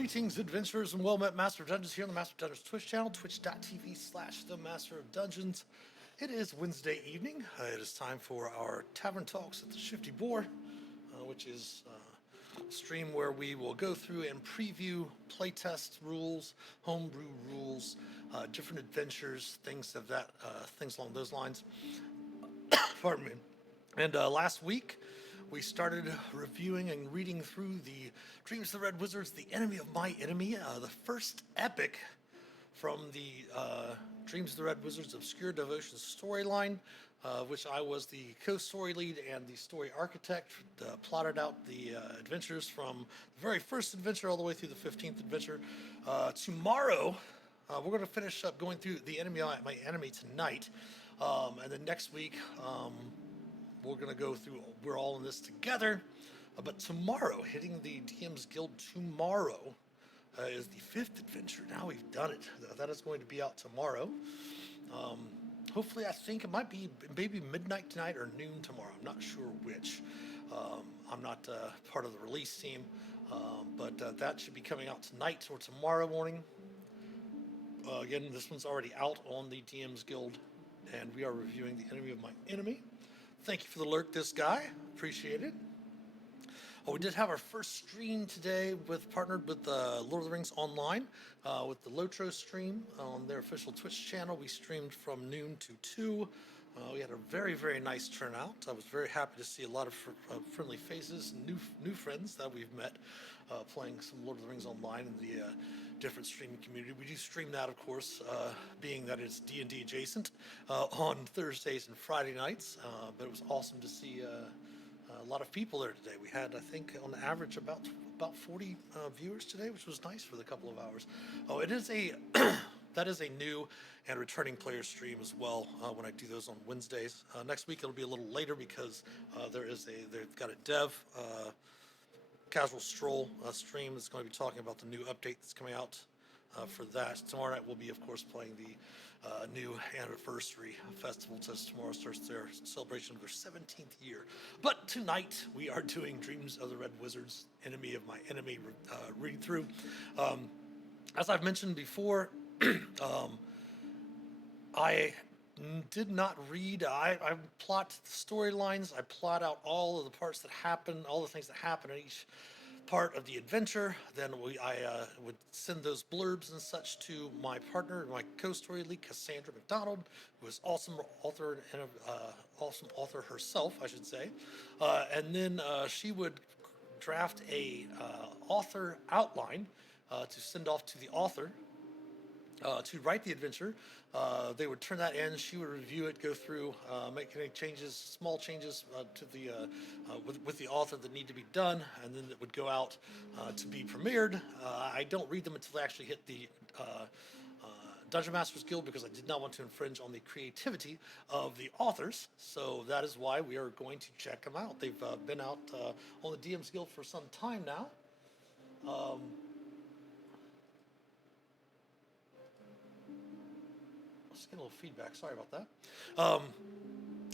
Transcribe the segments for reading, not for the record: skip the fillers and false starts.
Greetings, adventurers, and well-met Master of Dungeons here on the Master of Dungeons Twitch channel, twitch.tv/TheMasterOfDungeons. It is Wednesday evening. It is time for our Tavern Talks at the Shifty Boar, which is a stream where we will go through and preview playtest rules, homebrew rules, different adventures, things along those lines. Pardon me. And last week, we started reviewing and reading through the Dreams of the Red Wizards, The Enemy of My Enemy, the first epic from the Dreams of the Red Wizards Obscure Devotion storyline, which I was the co-story lead and the story architect, plotted out the adventures from the very first adventure all the way through the 15th adventure. Tomorrow, we're going to finish up going through The Enemy of My Enemy tonight, and then next week, we're going to go through, we're all in this together, but tomorrow, hitting the DM's Guild tomorrow, is the 5th adventure. Now we've done it. That is going to be out tomorrow. Hopefully, I think it might be maybe midnight tonight or noon tomorrow. I'm not sure which. I'm not part of the release team, but that should be coming out tonight or tomorrow morning. Again, this one's already out on the DM's Guild, and we are reviewing The Enemy of My Enemy. Thank you for the alert, this guy. Appreciate it. We did have our first stream today partnered with Lord of the Rings Online with the Lotro stream on their official Twitch channel. We streamed from noon to 2. We had a very, very nice turnout. I was very happy to see a lot of friendly faces, new friends that we've met playing some Lord of the Rings Online in the different streaming community. We do stream that, of course, being that it's D&D adjacent on Thursdays and Friday nights. But it was awesome to see a lot of people there today. We had, I think, on average about 40 viewers today, which was nice for the couple of hours. It is that is a new and returning player stream as well when I do those on Wednesdays. Next week it'll be a little later because they've got a dev casual stroll stream that's going to be talking about the new update that's coming out for that. Tomorrow night we'll be, of course, playing the new anniversary festival. Tomorrow starts their celebration of their 17th year. But tonight we are doing Dreams of the Red Wizards, Enemy of My Enemy read through. As I've mentioned before, I did not read. I plot the storylines. I plot out all of the parts that happen, all the things that happen in each part of the adventure. Then I would send those blurbs and such to my partner, my co-story lead, Cassandra McDonald, who is awesome author and awesome author herself, I should say. And then she would draft a author outline to send off to the author to write the adventure. They would turn that in. She would review it, go through, make any changes, small changes to the with the author that need to be done, and then it would go out to be premiered. I don't read them until they actually hit the Dungeon Masters Guild because I did not want to infringe on the creativity of the authors. So that is why we are going to check them out. They've been out on the DM's Guild for some time now. Let's get a little feedback. Sorry about that.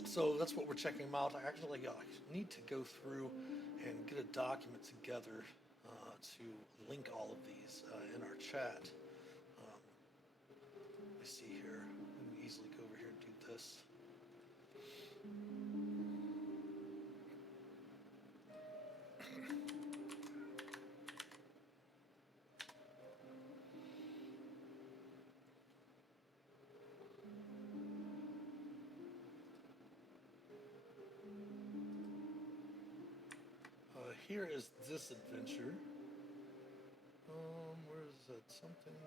So that's what we're checking them out. I actually need to go through and get a document together to link all of these in our chat. Let me see here. We can easily go over here and do this. Here is this adventure. Where is that? Something.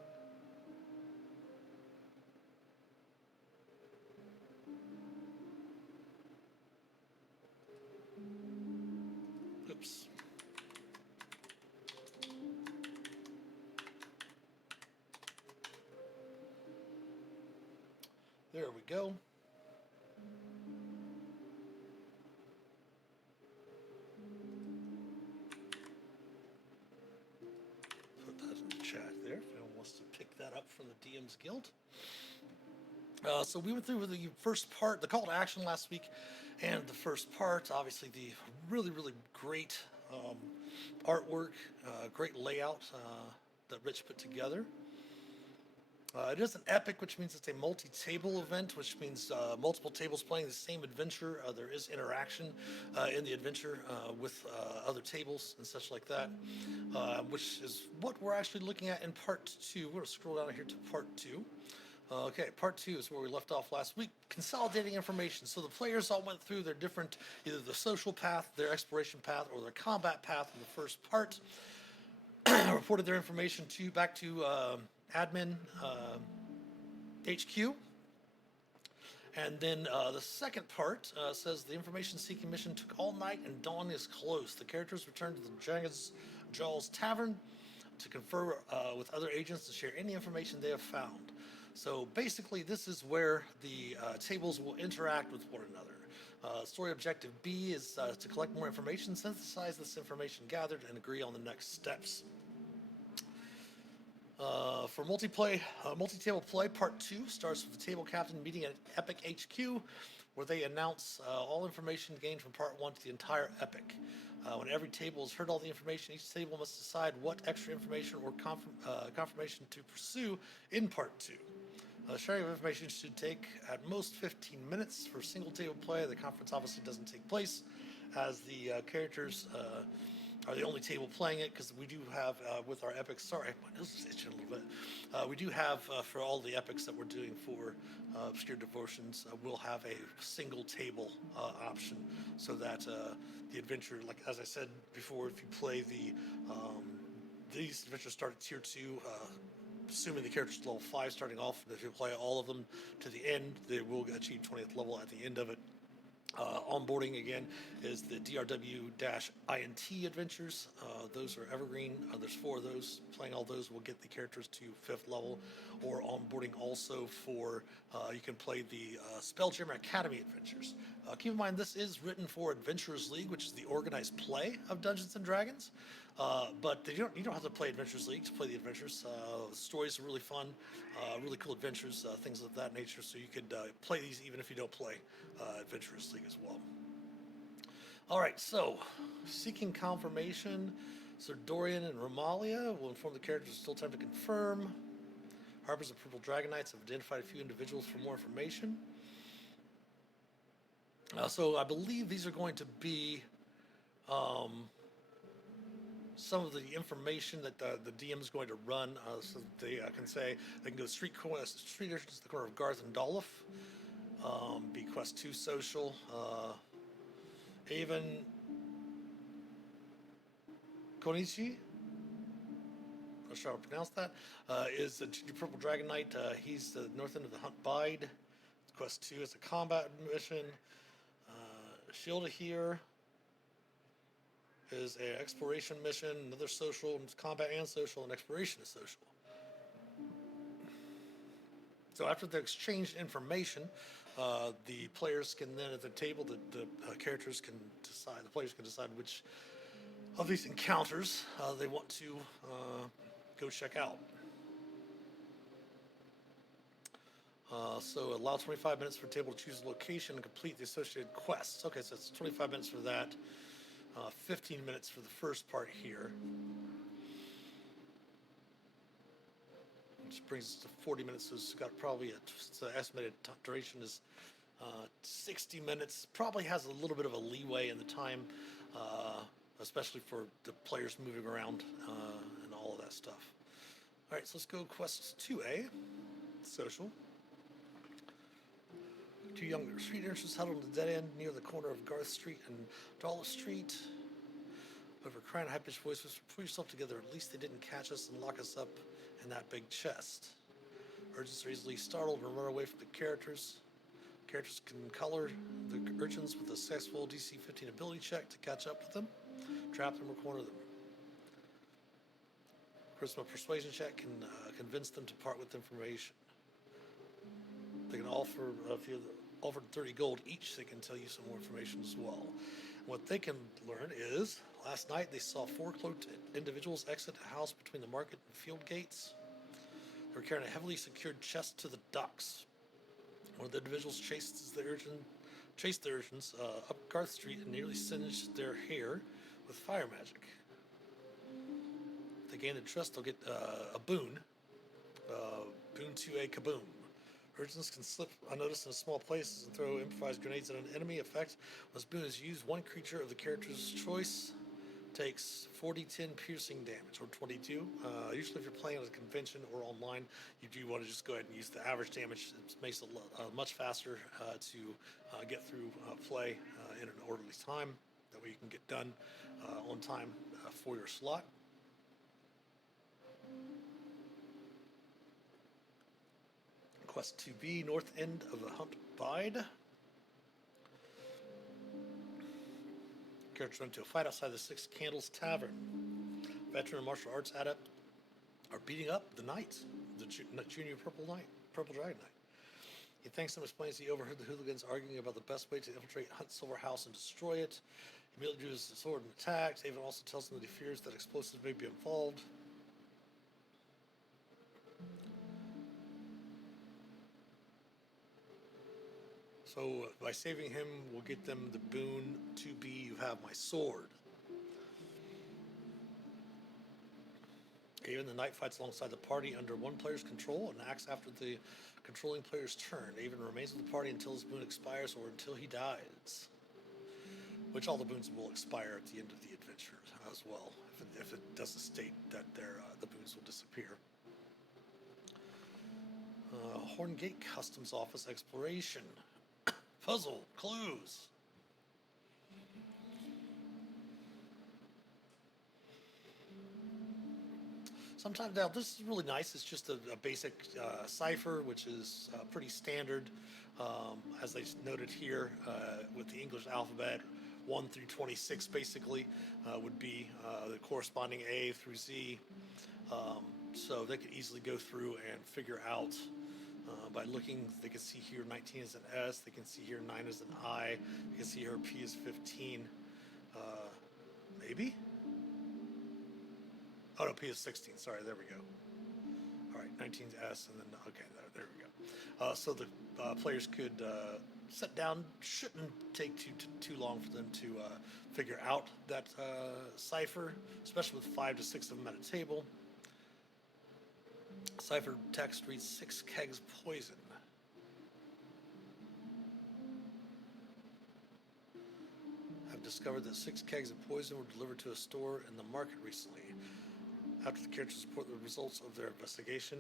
Oops. There we go. From the DM's Guild. So we went through the first part, the call to action last week, and the first part, obviously the really, really great artwork, great layout, that Rich put together. It is an epic, which means it's a multi-table event, which means multiple tables playing the same adventure. There is interaction in the adventure with other tables and such like that, which is what we're actually looking at in part 2. We're going to scroll down here to part 2. Okay, part 2 is where we left off last week, consolidating information. So the players all went through their different, either the social path, their exploration path, or their combat path in the first part, reported their information back to admin HQ. And then the second part says the information seeking mission took all night and dawn is close. The characters returned to the Dragon's Jaw's Tavern to confer with other agents to share any information they have found. So basically this is where the tables will interact with one another. Story objective B is to collect more information, synthesize this information gathered, and agree on the next steps. For multi-table play, part 2 starts with the table captain meeting at Epic HQ, where they announce all information gained from part 1 to the entire Epic. When every table has heard all the information, each table must decide what extra information or confirmation to pursue in part 2. Sharing of information should take at most 15 minutes for single table play. The conference obviously doesn't take place, as the characters are the only table playing it, because we do have with our epics, sorry, my nose is itching a little bit. We do have for all the epics that we're doing for Obscure Devotions, we'll have a single table option, so that the adventure, like as I said before, if you play these adventures start at tier 2, assuming the character's level 5 starting off, if you play all of them to the end, they will achieve 20th level at the end of it. Onboarding again is the DRW-INT adventures. Those are evergreen. There's 4 of those. Playing all those will get the characters to 5th level. Or onboarding also for, you can play the Spelljammer Academy adventures. Keep in mind this is written for Adventurers League, which is the organized play of Dungeons and Dragons. But you don't have to play Adventurers League to play the adventures. The stories are really fun, really cool adventures, things of that nature. So you could play these even if you don't play Adventurers League as well. All right, so seeking confirmation. So Dorian and Romalia will inform the characters still time to confirm. Harbors of Purple Dragon Knights have identified a few individuals for more information. So I believe these are going to be some of the information that the DM is going to run, so they can say they can go street urchins to the corner of Garth and Dolph, be quest 2 social, Avon Konichi, not sure how to pronounce that, is the Purple Dragon Knight. He's the north end of the Hunt Bide. Quest 2 is a combat mission. Shilda here is an exploration mission, another social, combat and social, and exploration is social. So after the exchanged information, the players can then at the table, the characters can decide, the players can decide which of these encounters they want to go check out. So allow 25 minutes for the table to choose a location and complete the associated quests. Okay, so it's 25 minutes for that. 15 minutes for the first part here. Which brings us to 40 minutes, so it's got probably the estimated duration is 60 minutes. Probably has a little bit of a leeway in the time, especially for the players moving around and all of that stuff. All right, so let's go quest 2A, social. 2 young street urchins huddled at the dead end near the corner of Garth Street and Dolph Street. Over crying high-pitched voices, pull yourself together. At least they didn't catch us and lock us up in that big chest. Urchins are easily startled and run away from the characters. Characters can color the urchins with a successful DC 15 ability check to catch up with them, trap them, or corner them. Charisma persuasion check can convince them to part with information. They can offer, if you offered 30 gold each, they can tell you some more information as well. What they can learn is, last night they saw 4 cloaked individuals exit a house between the market and field gates. They were carrying a heavily secured chest to the docks. One of the individuals chased the urchins up Garth Street and nearly singed their hair with fire magic. If they gain their trust, they'll get a boon. Boon to a kaboom. Urchins can slip unnoticed in small places and throw improvised grenades at an enemy. Effect: when this boon is used, one creature of the character's choice takes 4d10 piercing damage, or 22. Usually if you're playing at a convention or online, you do want to just go ahead and use the average damage. It makes it much faster to get through play in an orderly time. That way you can get done on time for your slot. Quest 2B, north end of the Hunt Bide. Characters run to a fight outside the Six Candles Tavern. Veteran martial arts adept are beating up the knight, the junior purple dragon knight. He thanks them, explains he overheard the hooligans arguing about the best way to infiltrate Hunt Silver House and destroy it. He immediately drew his sword and attacks. Avon also tells them that he fears that explosives may be involved. So by saving him, we'll get them the boon to be, you have my sword. Avon the knight fights alongside the party under one player's control and acts after the controlling player's turn. Avon remains with the party until his boon expires or until he dies. Which all the boons will expire at the end of the adventure as well, if it doesn't state that the boons will disappear. Horngate Customs Office Exploration. Puzzle, clues. Sometimes, now this is really nice. It's just a basic cipher, which is pretty standard, as they noted here with the English alphabet. 1 through 26 basically would be the corresponding A through Z. So they could easily go through and figure out by looking. They can see here 19 is an S. They can see here 9 is an I. You can see here P is 15. Maybe? Oh no, P is 16. Sorry, there we go. All right, 19 is S, and then okay, there we go. So the players could sit down. Shouldn't take too long for them to figure out that cipher, especially with 5 to 6 of them at a table. Cipher text reads 6 kegs poison. I've discovered that 6 kegs of poison were delivered to a store in the market recently. After the characters report the results of their investigation,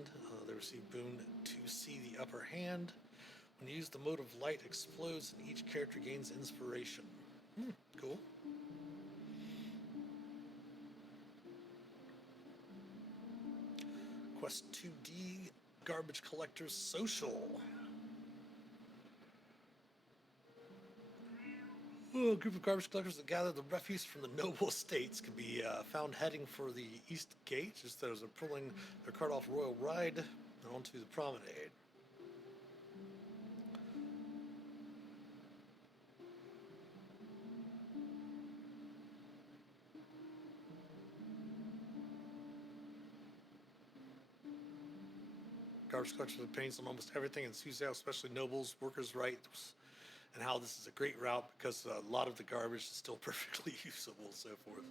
they receive boon to see the upper hand. When used, the mode of light explodes and each character gains inspiration. Cool. Quest 2D, Garbage Collectors Social. A group of garbage collectors that gather the refuse from the noble estates can be found heading for the east gate, just as they're pulling their cart off Royal Ride onto the promenade. Garbage collectors have opinions on almost everything in Suzhou, especially nobles, workers' rights, and how this is a great route because a lot of the garbage is still perfectly usable and so forth.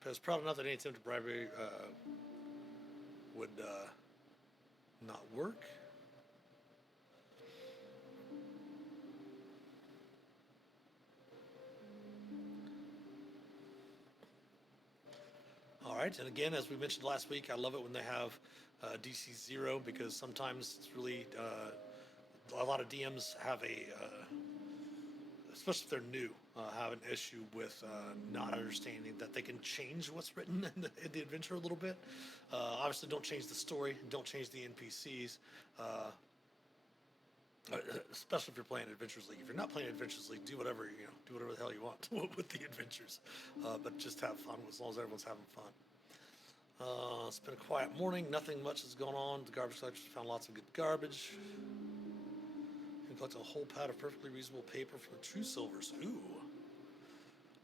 But I was proud enough that any attempt at bribery would not work. All right, and again, as we mentioned last week, I love it when they have DC 0 because sometimes it's really a lot of DMs have especially if they're new, have an issue with not understanding that they can change what's written in the adventure a little bit. Obviously, don't change the story, don't change the NPCs, especially if you're playing Adventures League. If you're not playing Adventures League, do whatever the hell you want with the adventures, but just have fun as long as everyone's having fun. It's been a quiet morning. Nothing much has gone on. The garbage collectors found lots of good garbage. Collect a whole pad of perfectly reasonable paper from the True Silvers. Ooh.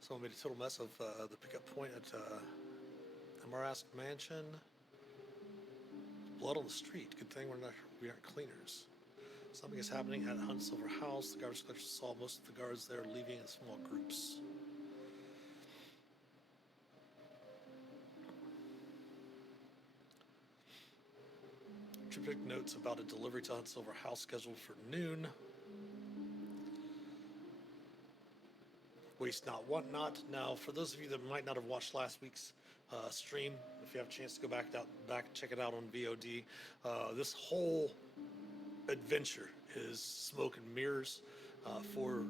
Someone made a total mess of the pickup point at Amarask Mansion. Blood on the street. Good thing we aren't cleaners. Something is happening at Hunt Silver House. The garbage collectors saw most of the guards there leaving in small groups. quick notes about a delivery to Hunt Silver House scheduled for noon. Waste not, want not. Now, for those of you that might not have watched last week's stream, if you have a chance to go back and check it out on VOD, this whole adventure is smoke and mirrors for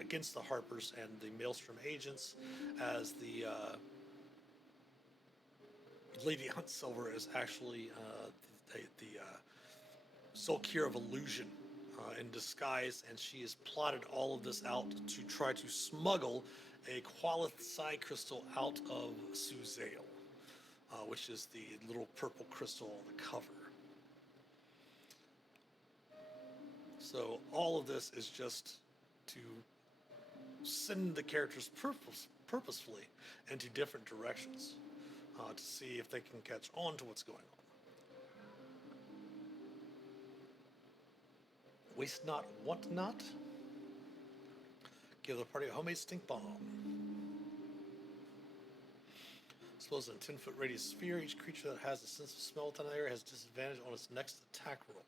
against the Harpers and the Maelstrom agents, as the Lady Hunt Silver is actually the Zulkir of Illusion in disguise, and she has plotted all of this out to try to smuggle a quasi crystal out of Suzail, which is the little purple crystal on the cover. So all of this is just to send the characters purposefully into different directions to see if they can catch on to what's going on. Waste not, want not. Give the party a homemade stink bomb. Explodes in a 10-foot radius sphere. Each creature that has a sense of smell within the area has disadvantage on its next attack roll.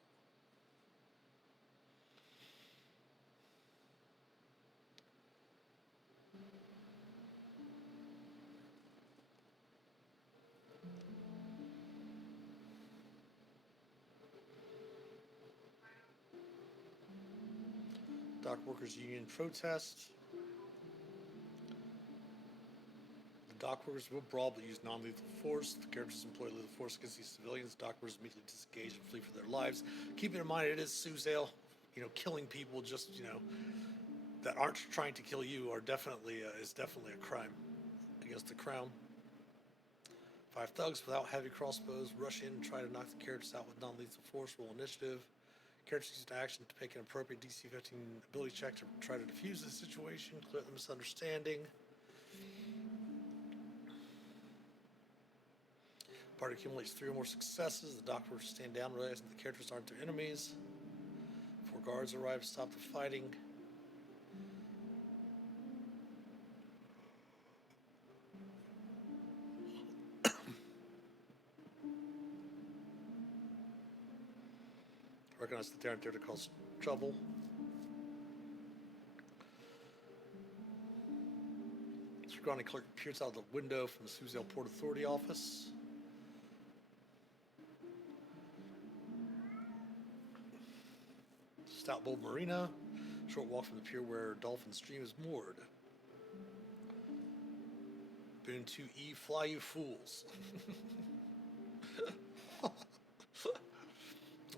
Dock Workers Union protest. The dock workers will brawl but use non-lethal force. The characters employ lethal force against these civilians. Dock workers immediately disengage and flee for their lives. Keeping in mind it is Suzail, killing people just, that aren't trying to kill you is definitely a crime against the crown. 5 thugs without heavy crossbows rush in and try to knock the characters out with non-lethal force. Roll initiative. Characters use an action to make an appropriate DC 15 ability check to try to defuse the situation, clear the misunderstanding. Party accumulates 3 or more successes. The dock workers stand down, realizing the characters aren't their enemies. 4 guards arrive to stop the fighting. Recognize that they aren't there to cause trouble. Scrawny clerk peers out the window from the Suzail Port Authority office. Stout Bold Marina. Short walk from the pier where Dolphin Stream is moored. Boon 2E, fly you fools.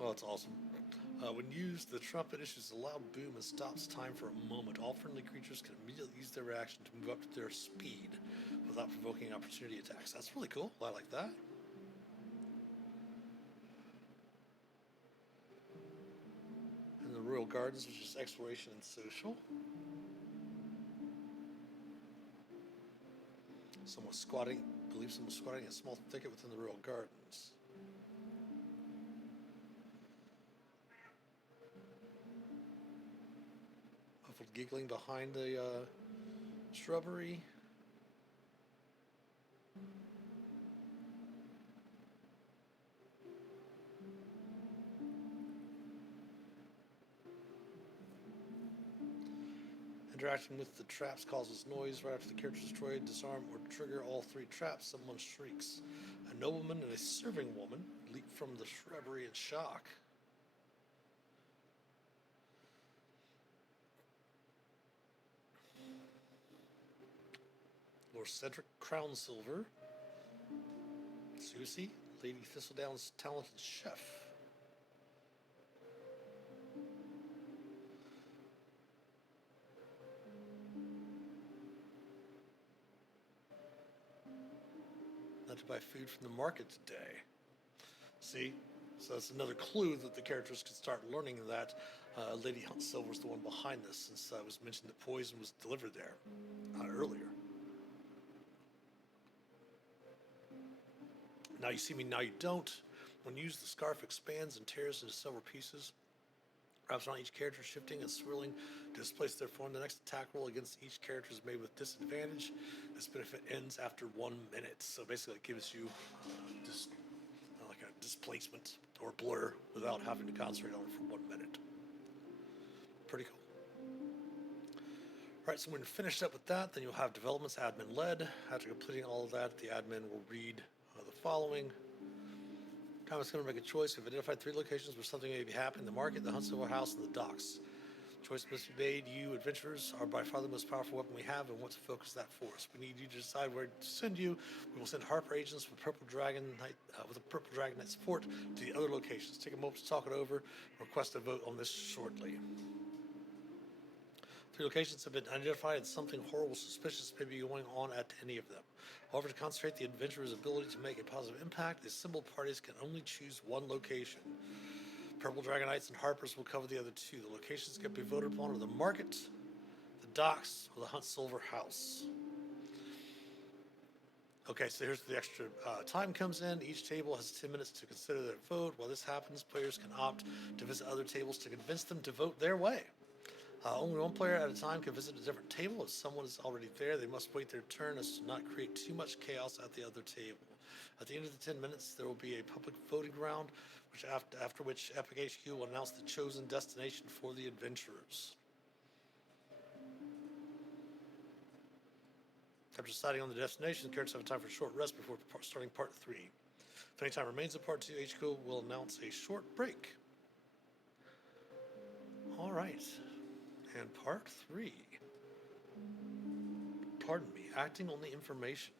Oh, that's awesome. When used, the trumpet issues a loud boom and stops time for a moment. All friendly creatures can immediately use their reaction to move up to their speed without provoking opportunity attacks. That's really cool. I like that. And the Royal Gardens, which is exploration and social. Someone squatting, I believe someone squatting in a small thicket within the Royal Gardens. Giggling behind the shrubbery. Interacting with the traps causes noise. Right after the character is destroyed, disarm or trigger all 3 traps, someone shrieks. A nobleman and a serving woman leap from the shrubbery in shock. Lord Cedric Crown Silver, Susie, Lady Thistledown's talented chef. Not to buy food from the market today. See? So that's another clue that the characters can start learning that Lady Hunt Silver is the one behind this, since it was mentioned that poison was delivered there earlier. Now you see me, now you don't. When used, the scarf expands and tears into several pieces. Wraps around each character, shifting and swirling to displace their form. The next attack roll against each character is made with disadvantage. This benefit ends after 1 minute. So basically it gives you like a displacement. or blur without having to concentrate on it for 1 minute. Pretty cool. All right, so when you're finished up with that, then you'll have developments admin led. After completing all of that, the admin will read the following. Time is going to make a choice. We've identified 3 locations where something may be happening: the market, the Huntsville House, and the docks. Choice must be made. You adventurers are by far the most powerful weapon we have and want to focus that force. We need you to decide where to send you. We will send Harper agents with Purple Dragon Knight, with a Purple Dragon Knight support to the other locations. Take a moment to talk it over. Request a vote on this shortly. 3 locations have been identified and something horrible, suspicious may be going on at any of them. However, to concentrate the adventurer's ability to make a positive impact, the assembled parties can only choose 1 location. Purple Dragon Knights and Harpers will cover the other 2. The locations can be voted upon are the market, the docks, or the Hunt Silver House. Okay, so here's the extra time comes in. Each table has 10 minutes to consider their vote. While this happens, players can opt to visit other tables to convince them to vote their way. Only 1 player at a time can visit a different table. If someone is already there, they must wait their turn as to not create too much chaos at the other table. At the end of the 10 minutes, there will be a public voting round, which after which Epic HQ will announce the chosen destination for the adventurers. After deciding on the destination, the characters have time for a short rest before starting part 3. If any time remains in part 2, HQ will announce a short break. All right. And part 3. Pardon me, acting on the information.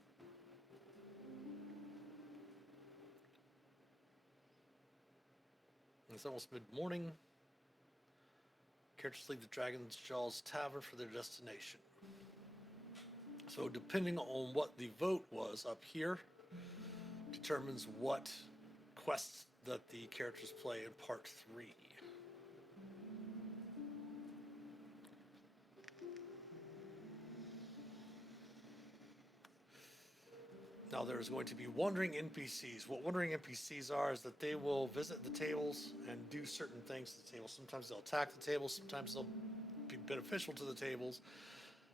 It's almost mid-morning. Characters leave the Dragon's Jaws Tavern for their destination. So depending on what the vote was up here, determines what quests that the characters play in part 3. Now there's going to be wandering NPCs. What wandering NPCs are is that they will visit the tables and do certain things to the table. Sometimes they'll attack the tables, sometimes they'll be beneficial to the tables.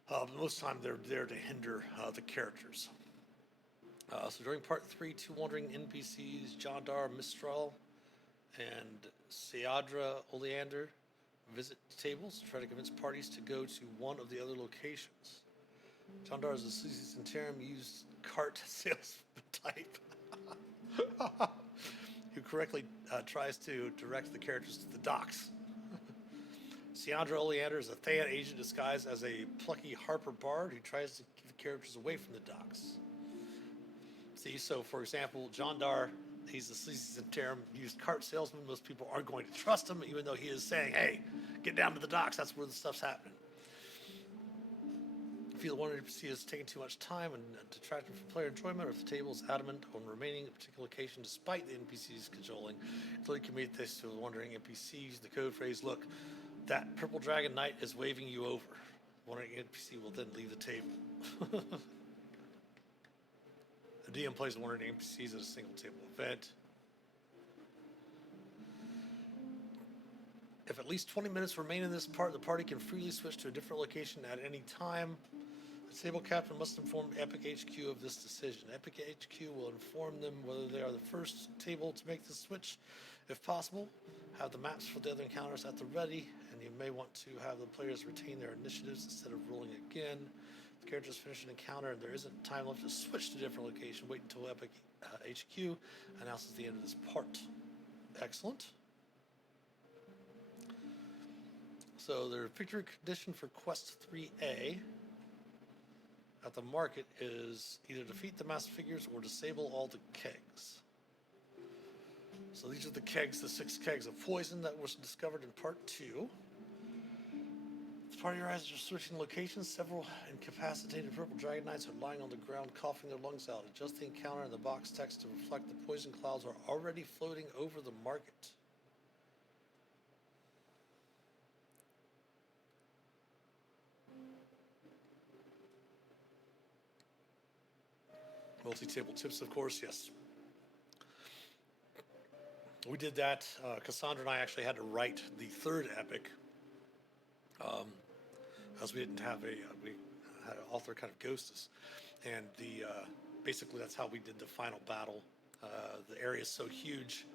But most of the time they're there to hinder the characters. So during part 3, 2 wandering NPCs, Jandar Mistral and Seadra Oleander, visit tables to try to convince parties to go to one of the other locations. Jandar is a Sleazy Centaurum used cart salesman type who correctly tries to direct the characters to the docks. Seadra Oleander is a Thayan agent disguised as a plucky Harper bard who tries to keep the characters away from the docks. See, so for example, Jandar, he's the Sleazy Centaurum used cart salesman. Most people aren't going to trust him, even though he is saying, hey, get down to the docks, that's where the stuff's happening. If either one NPC is taking too much time and detracting from player enjoyment, or if the table is adamant on remaining at a particular location despite the NPC's cajoling, clearly communicate this to the wandering NPCs. The code phrase, look, that Purple Dragon Knight is waving you over. The wandering NPC will then leave the table. The DM plays the wandering NPCs at a single table event. If at least 20 minutes remain in this part, the party can freely switch to a different location at any time. The table captain must inform Epic HQ of this decision. Epic HQ will inform them whether they are the first table to make the switch. If possible, have the maps for the other encounters at the ready, and you may want to have the players retain their initiatives instead of rolling again. If the characters finish an encounter and there isn't time left to switch to a different location, wait until Epic HQ announces the end of this part. Excellent. So the victory condition for Quest 3A at the market is either defeat the masked figures or disable all the kegs. So these are the kegs, the 6 kegs of poison that was discovered in part 2. The party arrives are switching locations. Several incapacitated Purple Dragon Knights are lying on the ground, coughing their lungs out. Adjust the encounter in the box text to reflect the poison clouds are already floating over the market. Multi-table tips, of course, yes. We did that. Cassandra and I actually had to write the 3rd epic, as we didn't have we had an author kind of ghost us, and basically that's how we did the final battle. The area is so huge,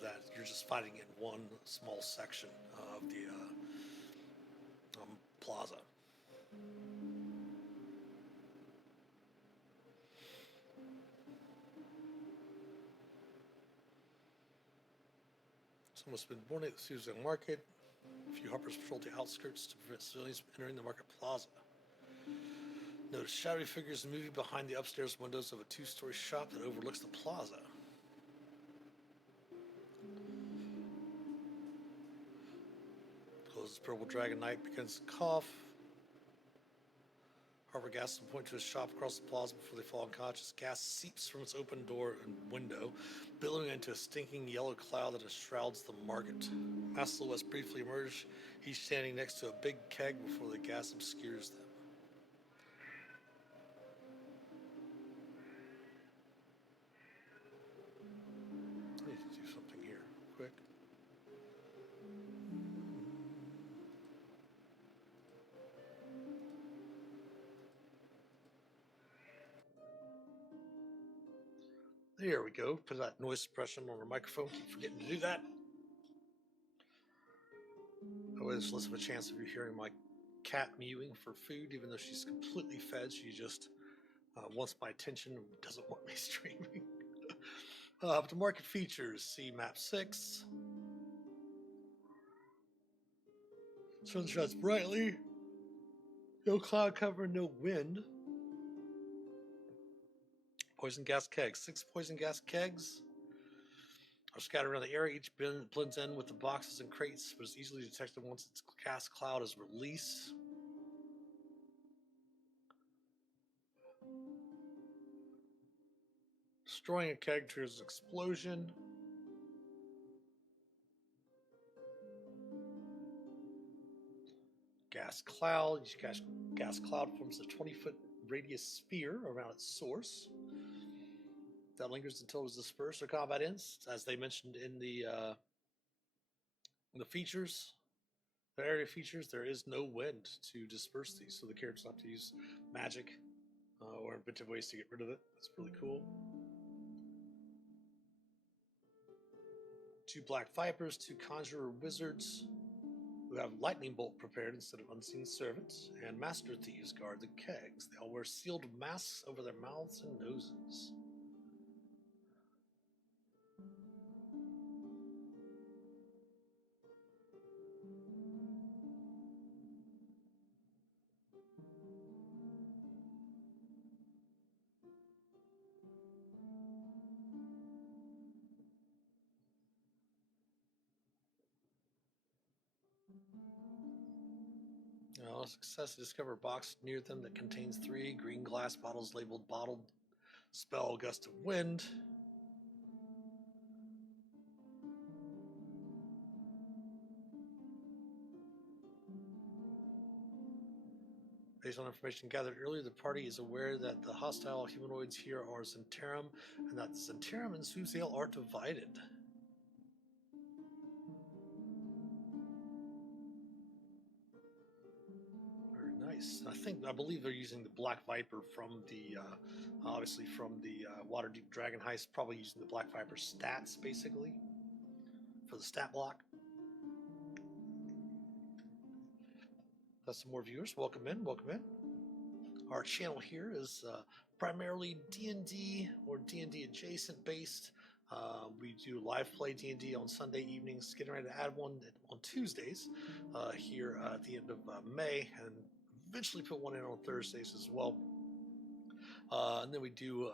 that you're just fighting in one small section of the plaza. Someone's been warning at the Tuesday market. A few hoppers patrol the outskirts to prevent civilians from entering the market plaza. Notice shadowy figures moving behind the upstairs windows of a two-story shop that overlooks the plaza. Closes Purple Dragon Knight begins to cough. Harper gasps and points to his shop across the plaza before they fall unconscious. Gas seeps from its open door and window, billowing into a stinking yellow cloud that enshrouds the market. Masked silhouettes briefly emerge, each standing next to a big keg before the gas obscures them. I need to do something here, quick. There we go. Put that noise suppression on our microphone. Keep forgetting to do that. There's less of a chance of you hearing my cat mewing for food, even though she's completely fed. She just wants my attention and doesn't want me streaming. Up to market features, see map 6. Sun shines brightly. No cloud cover, no wind. Poison gas kegs. 6 poison gas kegs are scattered around the area. Each blends in with the boxes and crates, but is easily detected once its gas cloud is released. Destroying a keg triggers an explosion. Gas cloud. Each gas cloud forms a 20-foot radius sphere around its source. That lingers until it is dispersed or combat ends. As they mentioned in the features, the area features, there is no wind to disperse these, so the characters have to use magic or inventive ways to get rid of it. That's really cool. 2 black vipers, 2 conjurer wizards who have lightning bolt prepared instead of unseen servants, and master thieves guard the kegs. They all wear sealed masks over their mouths and noses. Success to discover a box near them that contains 3 green glass bottles labeled bottled spell gust of wind. Based on information gathered earlier, the party is aware that the hostile humanoids here are Zentarum, and that Zentarum and Suzail are divided. I believe they're using the Black Viper from the, obviously from the Waterdeep Dragon Heist, probably using the Black Viper stats, basically, for the stat block. Got some more viewers. Welcome in, welcome in. Our channel here is primarily D&D or D&D adjacent based. We do live play D&D on Sunday evenings, getting ready to add one on Tuesdays here at the end of May, and eventually put one in on Thursdays as well. And then we do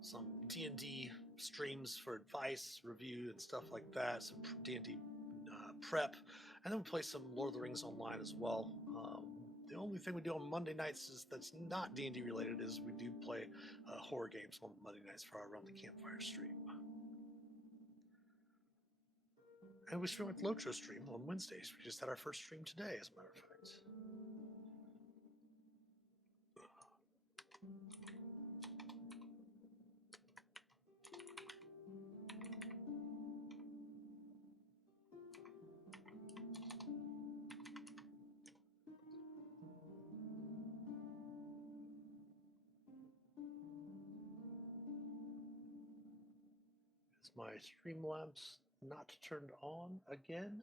some D&D streams for advice, review, and stuff like that, some D&D prep, and then we play some Lord of the Rings online as well. The only thing we do on Monday nights that's not D&D related is we do play horror games on Monday nights for our Around the Campfire stream. And we stream with Lotro stream on Wednesdays. We just had our first stream today, as a matter of fact. my Streamlabs not turned on again?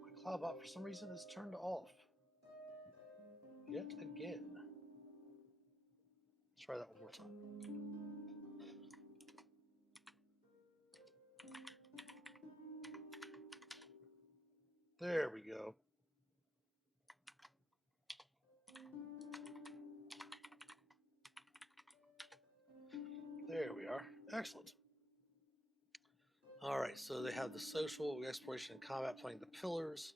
My CloudBot, for some reason, is turned off. Yet again. Let's try that one more time. There we go. There we are. Excellent. All right, so they have the social, exploration, and combat, playing the pillars,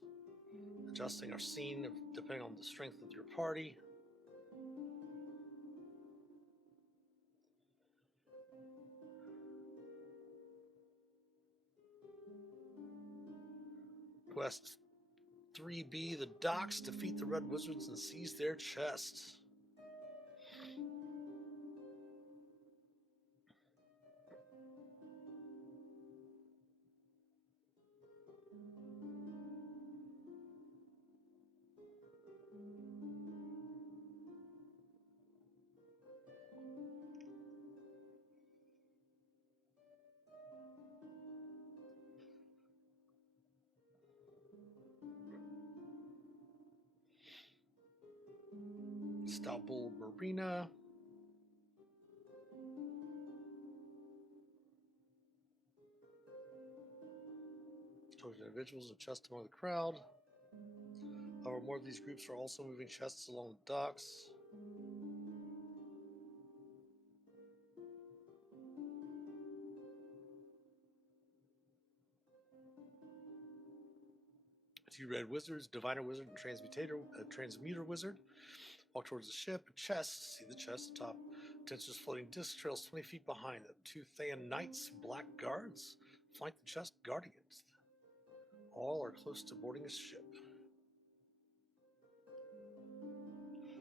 adjusting our scene depending on the strength of your party. Quest 3B, the docks, defeat the Red Wizards and seize their chests. Stout Bull Marina. Chosen individuals and chests among the crowd. However, more of these groups are also moving chests along the docks. Two Red Wizards, Diviner Wizard and Transmuter Wizard, walk towards the ship. A chest, see the chest atop. Tensor's floating disc trails 20 feet behind them. Two Thayan Knights, Black Guards, flank the chest, guarding it. All are close to boarding a ship.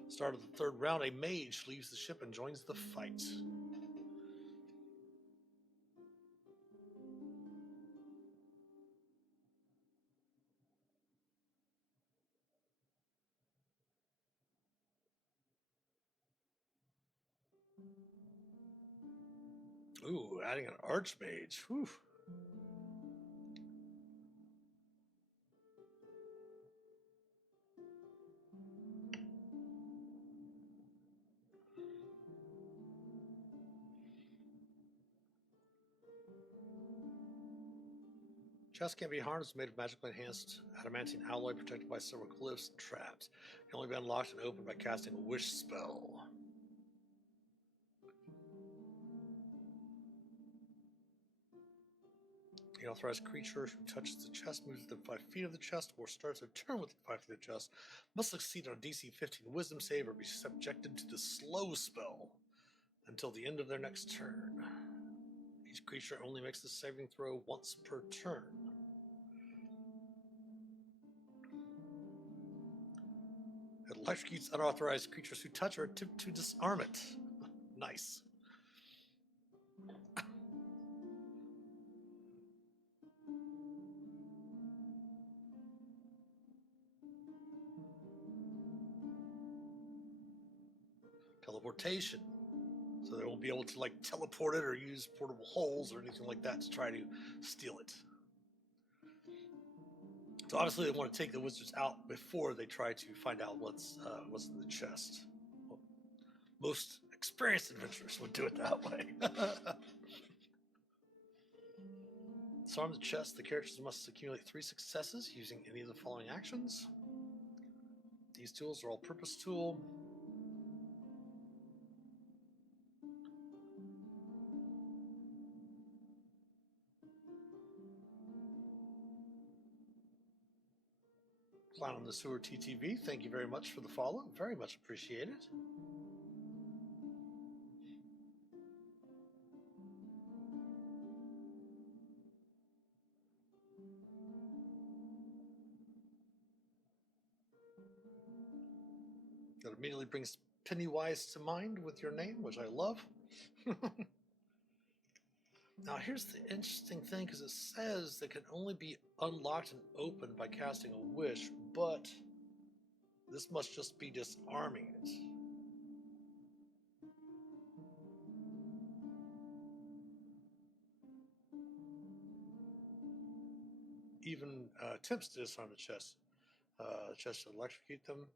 Start of the third round, a mage leaves the ship and joins the fight. Ooh, adding an archmage. Whew. Chest can't be harmed. It's made of magically enhanced adamantine alloy protected by several glyphs and traps. Can only be unlocked and opened by casting a wish spell. The authorized creature who touches the chest moves within 5 feet of the chest or starts a turn within 5 feet of the chest must succeed on a DC 15 wisdom save or be subjected to the slow spell until the end of their next turn. Each creature only makes the saving throw once per turn. It electrocutes unauthorized creatures who touch or attempt to disarm it. Nice. Teleportation. So they won't be able to like teleport it or use portable holes or anything like that to try to steal it. So obviously they want to take the wizards out before they try to find out what's in the chest. Well, most experienced adventurers would do it that way. Disarm the chest. The characters must accumulate 3 successes using any of the following actions. These tools are all-purpose tool. Clown on the Sewer TTV, thank you very much for the follow. Very much appreciated. That immediately brings Pennywise to mind with your name, which I love. Now, here's the interesting thing, because it says it can only be unlocked and opened by casting a wish, but this must just be disarming it. Even attempts to disarm the chest to electrocute them.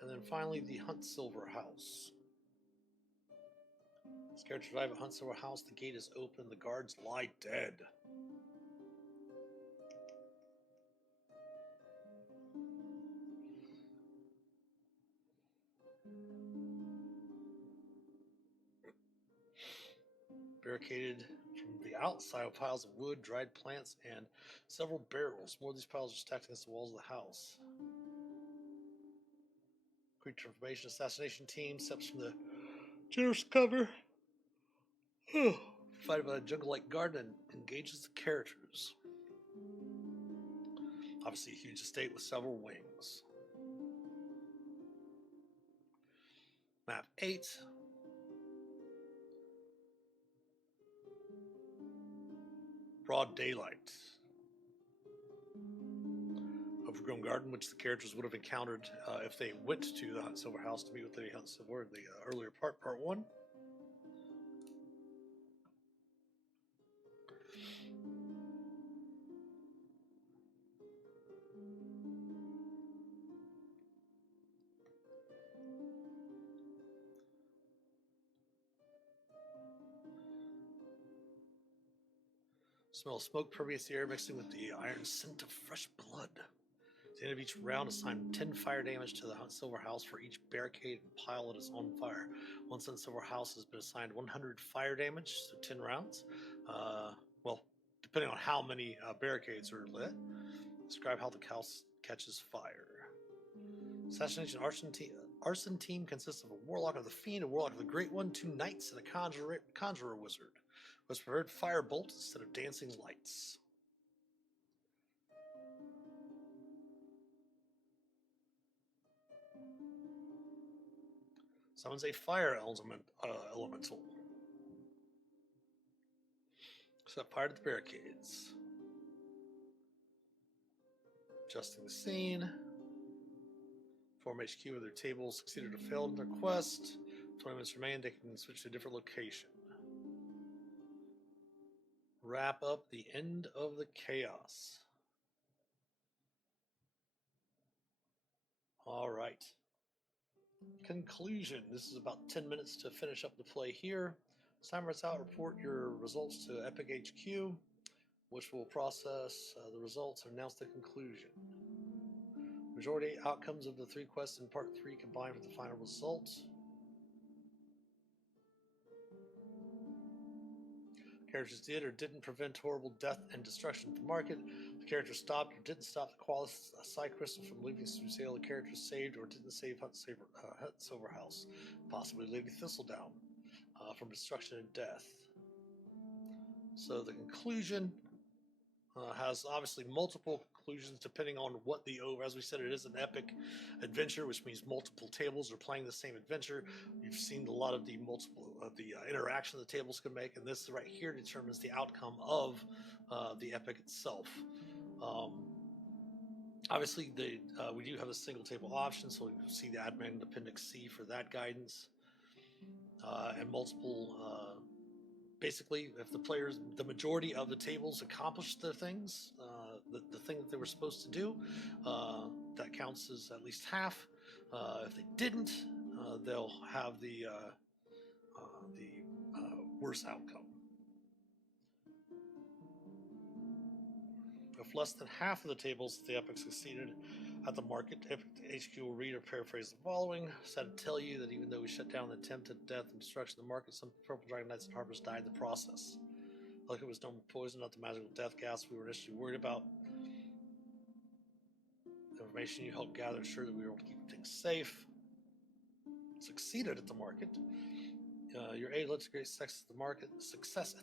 And then finally, the Hunt Silver House. As characters arrive at Hunt Silver House, the gate is open, the guards lie dead. Barricaded from the outside with piles of wood, dried plants, and several barrels. More of these piles are stacked against the walls of the house. Creature information assassination team steps from the generous cover, provided by a jungle-like garden, and engages the characters. Obviously, a huge estate with several wings. Map 8. Broad daylight. Overgrown garden, which the characters would have encountered if they went to the Hunt Silver House to meet with the Hunt Silver in the earlier part 1. Smell of smoke permeates the air, mixing with the iron scent of fresh blood. At the end of each round, assign 10 fire damage to the Hunt Silver House for each barricade and pile that is on fire. Once Hunt Silver House has been assigned 100 fire damage, so 10 rounds. Well, depending on how many barricades are lit. Describe how the house catches fire. Assassination arson team consists of a Warlock of the Fiend, a Warlock of the Great One, 2 Knights, and a Conjurer Wizard, who has prepared firebolt instead of dancing lights. Summons a fire elemental. Set fire to the barricades. Adjusting the scene. Form HQ with their table succeeded or failed in their quest. 20 minutes remain, they can switch to a different location. Wrap up the end of the chaos. All right. Conclusion. This is about 10 minutes to finish up the play here. Timer's out. Report your results to Epic HQ, which will process the results and announce the conclusion. Majority outcomes of the 3 quests in Part 3 combined for the final result. Characters did or didn't prevent horrible death and destruction of the market. The character stopped or didn't stop the quasi crystal from leaving Susail. The character saved or didn't save Hunt Silver House, possibly Lady Thistledown, from destruction and death. So the conclusion has obviously multiple conclusions depending on what as we said, it is an epic adventure, which means multiple tables are playing the same adventure. You've seen a lot of the interaction the tables can make, and this right here determines the outcome of the epic itself. Obviously, we do have a single table option, so you see the admin appendix C for that guidance, and multiple. Basically, if the majority of the tables accomplish their things, the thing that they were supposed to do, that counts as at least half. If they didn't, they'll have the worst outcome. If less than half of the tables the epic succeeded at the market, Epic HQ will read or paraphrase the following. Sad to tell you that even though we shut down the attempt at death and destruction of the market, some Purple Dragon Knights and Harpers died in the process. Like it was no poison, not the magical death gas we were initially worried about. information you helped gather ensured that we were able to keep things safe. Succeeded at the market. Your aid led to great success at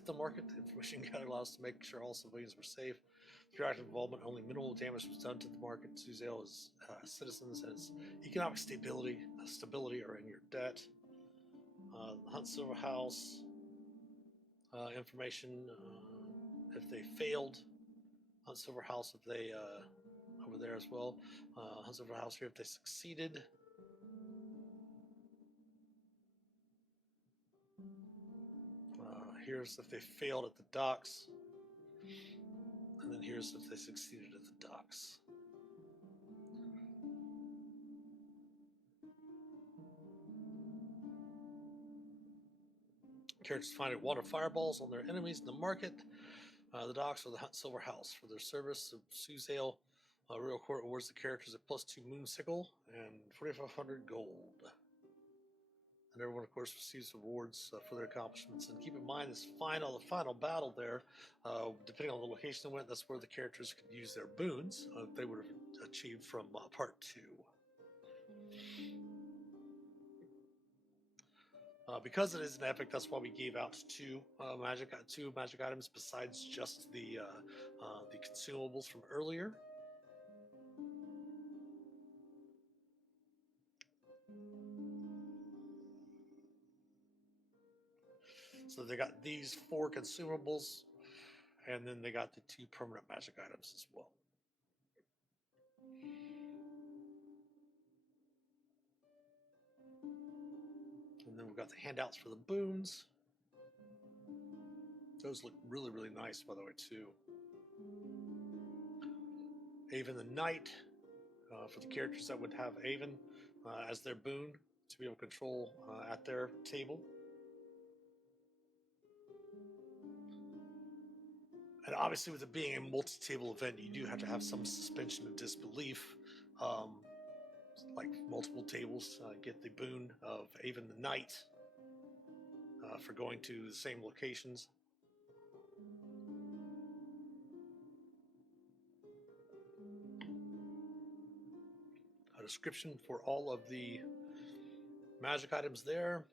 the market. The information gathered allowed us to make sure all civilians were safe. Through active involvement, only minimal damage was done to the market. Suzail's citizens and its economic stability are in your debt. Hunt Silver House information if they failed. Hunt Silver House if they over there as well. Hunt Silver House here if they succeeded. Here's if they failed at the docks. And then here's if they succeeded at the docks. Characters find water fireballs on their enemies in the market. The docks or the Hunt Silver House for their service. Suzail Royal Court awards the characters a +2 Moonsicle and 4,500 gold. And everyone, of course, receives awards for their accomplishments. And keep in mind, the final battle there, depending on the location they went, that's where the characters could use their boons they would have achieved from Part 2. Because it is an epic, that's why we gave out two magic items besides just the consumables from earlier. So they got these 4 consumables, and then they got the 2 permanent magic items as well. And then we've got the handouts for the boons. Those look really, really nice, by the way, too. Avon the Knight, for the characters that would have Avon as their boon to be able to control at their table. And obviously, with it being a multi-table event, you do have to have some suspension of disbelief, like multiple tables. Get the boon of Avon the Knight for going to the same locations. A description for all of the magic items there.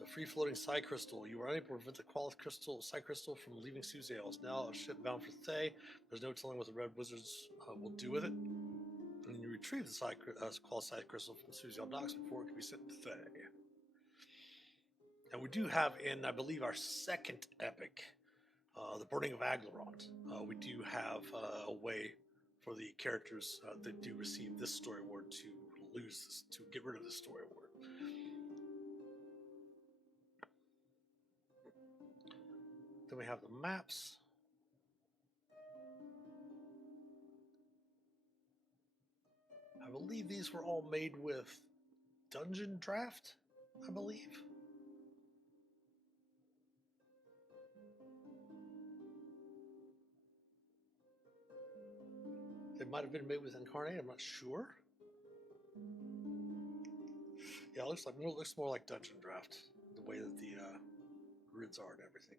The free-floating Psi Crystal. You were unable to prevent the Qualith Psi Crystal from leaving Suzail. It's now a ship bound for Thay. There's no telling what the Red Wizards will do with it. And you retrieve the Qualith Psi Crystal from the Suzail docks before it can be sent to Thay. And we do have in, I believe, our second epic, the Burning of Aglarond, we do have a way for the characters that do receive this story award to get rid of this story award. Then we have the maps. I believe these were all made with Dungeon Draft, I believe. They might have been made with Incarnate, I'm not sure. Yeah, it looks more like Dungeon Draft, the way that the grids are and everything.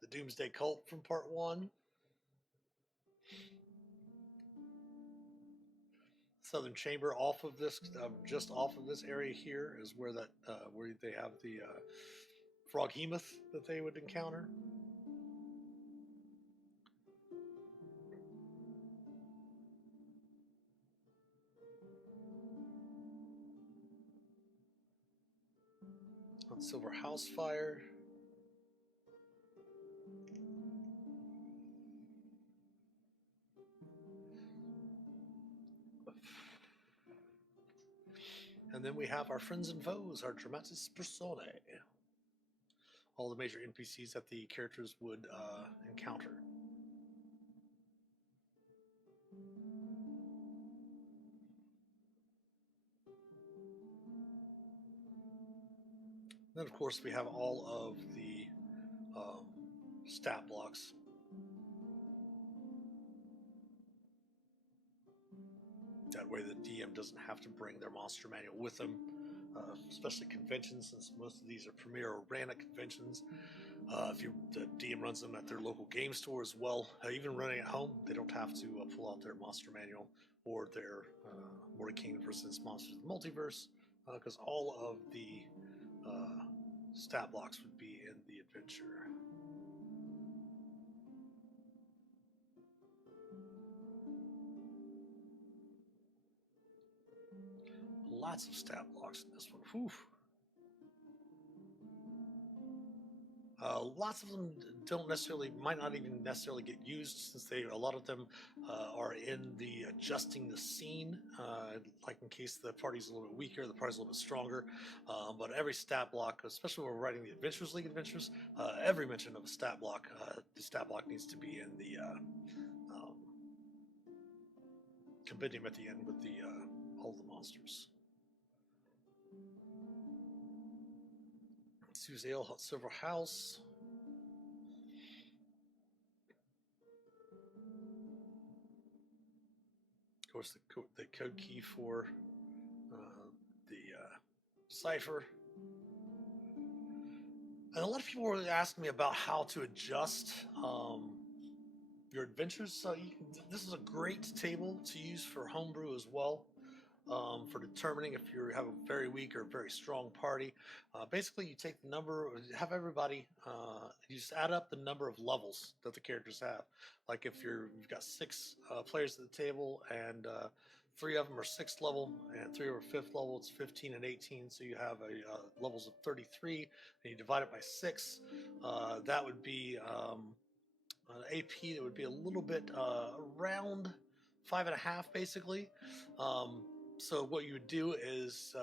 The Doomsday Cult from Part 1. Southern Chamber off of this, just off of this area here is where that where they have the Froghemoth that they would encounter. On Silver House Fire. And then we have our friends and foes, our dramatis personae. All the major NPCs that the characters would encounter. Then, of course, we have all of the stat blocks. That way the DM doesn't have to bring their monster manual with them, especially conventions, since most of these are Premier Arena conventions. If the DM runs them at their local game store as well, even running at home, they don't have to pull out their monster manual or their Mordecai versus Monsters of the Multiverse, because all of the stat blocks would be in the adventure. Lots of stat blocks in this one. Whew. Lots of them might not even necessarily get used, since a lot of them are in the adjusting the scene, like in case the party's a little bit weaker, the party's a little bit stronger. But every stat block, especially when we're writing the Adventures League adventures, every mention of a stat block, the stat block needs to be in the compendium at the end with the all the monsters. Sue's Ale Hot Silver House. Of course, the code key for the cipher. And a lot of people were asking me about how to adjust your adventures. So this is a great table to use for homebrew as well. For determining if you have a very weak or very strong party. Basically, you take the number, have everybody, you just add up the number of levels that the characters have. Like if you've got 6 players at the table, and 3 of them are 6th level and 3 are 5th level, it's 15 and 18. So you have levels of 33, and you divide it by 6. That would be an AP that would be a little bit around 5.5, basically. So what you would do is,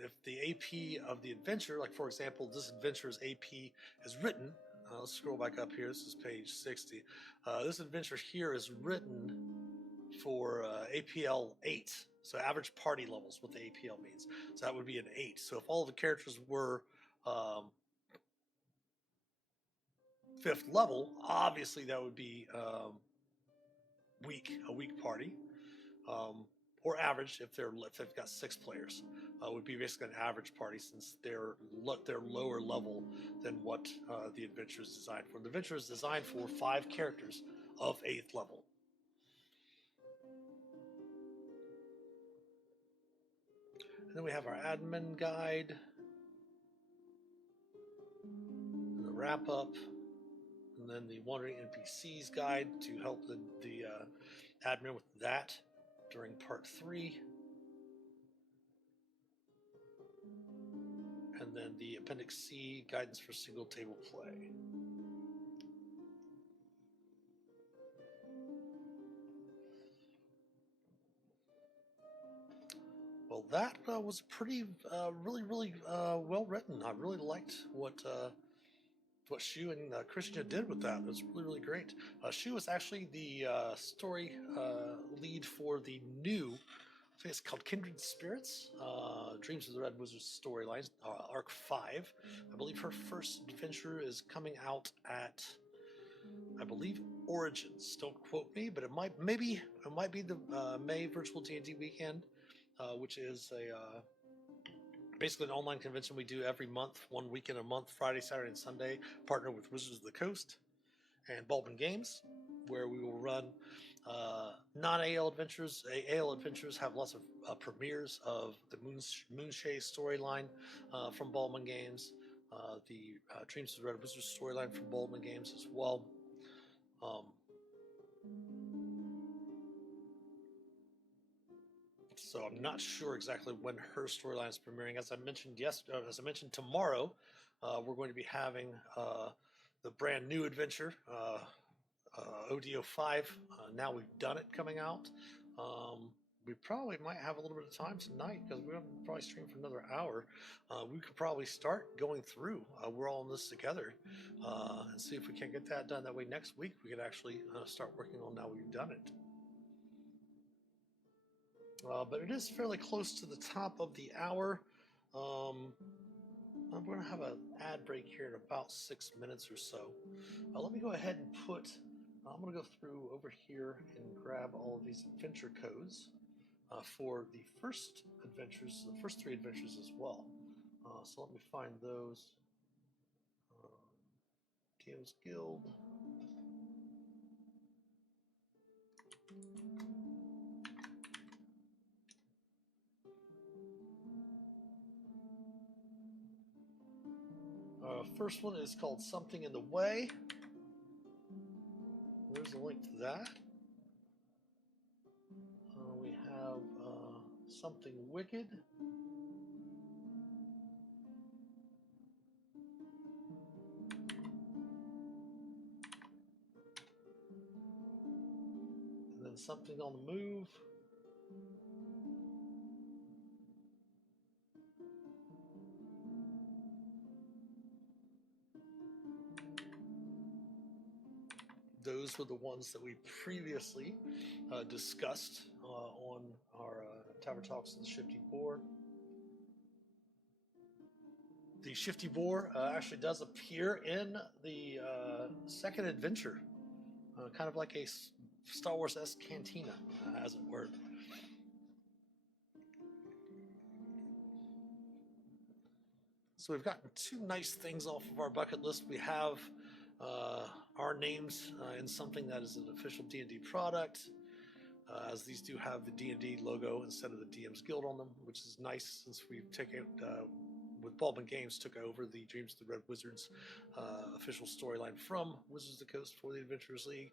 if the AP of the adventure, like for example, this adventure's AP is written, let's scroll back up here, this is page 60. This adventure here is written for APL 8, so average party levels, what the APL means. So that would be an 8. So if all the characters were 5th level, obviously that would be a weak party. Or average if they've got 6 players, would be basically an average party, since they're lower level than what the adventure is designed for. The adventure is designed for 5 characters of 8th level. And then we have our admin guide, and the wrap up, and then the wandering NPCs guide to help the admin with that during part 3. And then the Appendix C, guidance for single table play. Well, that was pretty, really well written. I really liked what Shu and Christian did with that. It was really great. Shu was actually the story lead for the new, I think it's called Kindred Spirits, Dreams of the Red Wizard storyline, Arc 5. I believe her first adventure is coming out at, I believe, Origins. Don't quote me, but it might be the May virtual D&D weekend, which is basically an online convention we do every month, 1 weekend a month, Friday, Saturday, and Sunday, partner with Wizards of the Coast and Baldwin Games, where we will run non-AL adventures. AL adventures have lots of premieres of the Moonshae storyline from Baldwin Games, the Dreams of the Red Wizards storyline from Baldwin Games as well. So I'm not sure exactly when her storyline is premiering. As I mentioned tomorrow, we're going to be having the brand new adventure, ODO 5. Now we've done it, coming out. We probably might have a little bit of time tonight, because we're going to probably stream for another hour. We could probably start going through. We're all in this together, and see if we can't get that done. That way next week we could actually start working on Now We've Done It. But it is fairly close to the top of the hour. I'm going to have an ad break here in about 6 minutes or so. Let me go ahead and I'm going to go through over here and grab all of these adventure codes for the first adventures, the first 3 adventures as well. So let me find those. DM's Guild. First one is called Something in the Way. There's a link to that. We have Something Wicked. And then Something on the Move. Those were the ones that we previously discussed on our Tavern Talks of the Shifty Boar. The Shifty Boar actually does appear in the second adventure, kind of like a Star Wars-esque cantina, as it were. So we've gotten two nice things off of our bucket list. We have our names in something that is an official D&D product, as these do have the D&D logo instead of the DM's Guild on them, which is nice since we've taken with Baldwin Games took over the Dreams of the Red Wizards official storyline from Wizards of the Coast for the Adventurers League.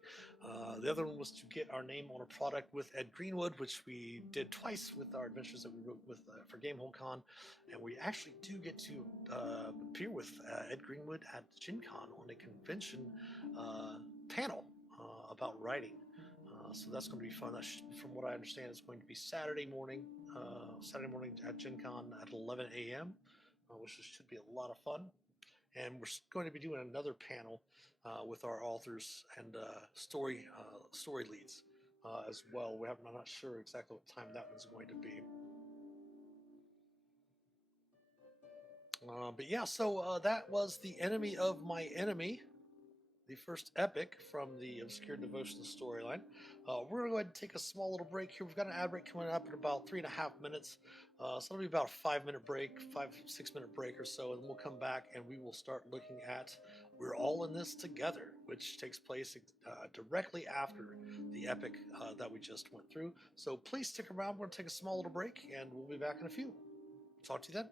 The other one was to get our name on a product with Ed Greenwood, which we did twice with our adventures that we wrote with for Gamehole Con, and we actually do get to appear with Ed Greenwood at Gen Con on a convention panel about writing. So that's going to be fun. From what I understand, it's going to be Saturday morning at Gen Con at 11 a.m., which should be a lot of fun. And we're going to be doing another panel with our authors and story leads as well. I'm not sure exactly what time that one's going to be. But yeah, so that was The Enemy of My Enemy, the first epic from the Obscure Devotional storyline. We're going to go ahead and take a small little break here. We've got an ad break coming up in about 3.5 minutes. So it'll be about a 5-minute break, 5-6 minute break or so, and we'll come back and we will start looking at We're All in This Together, which takes place directly after the epic that we just went through. So please stick around. We're going to take a small little break and we'll be back in a few. Talk to you then.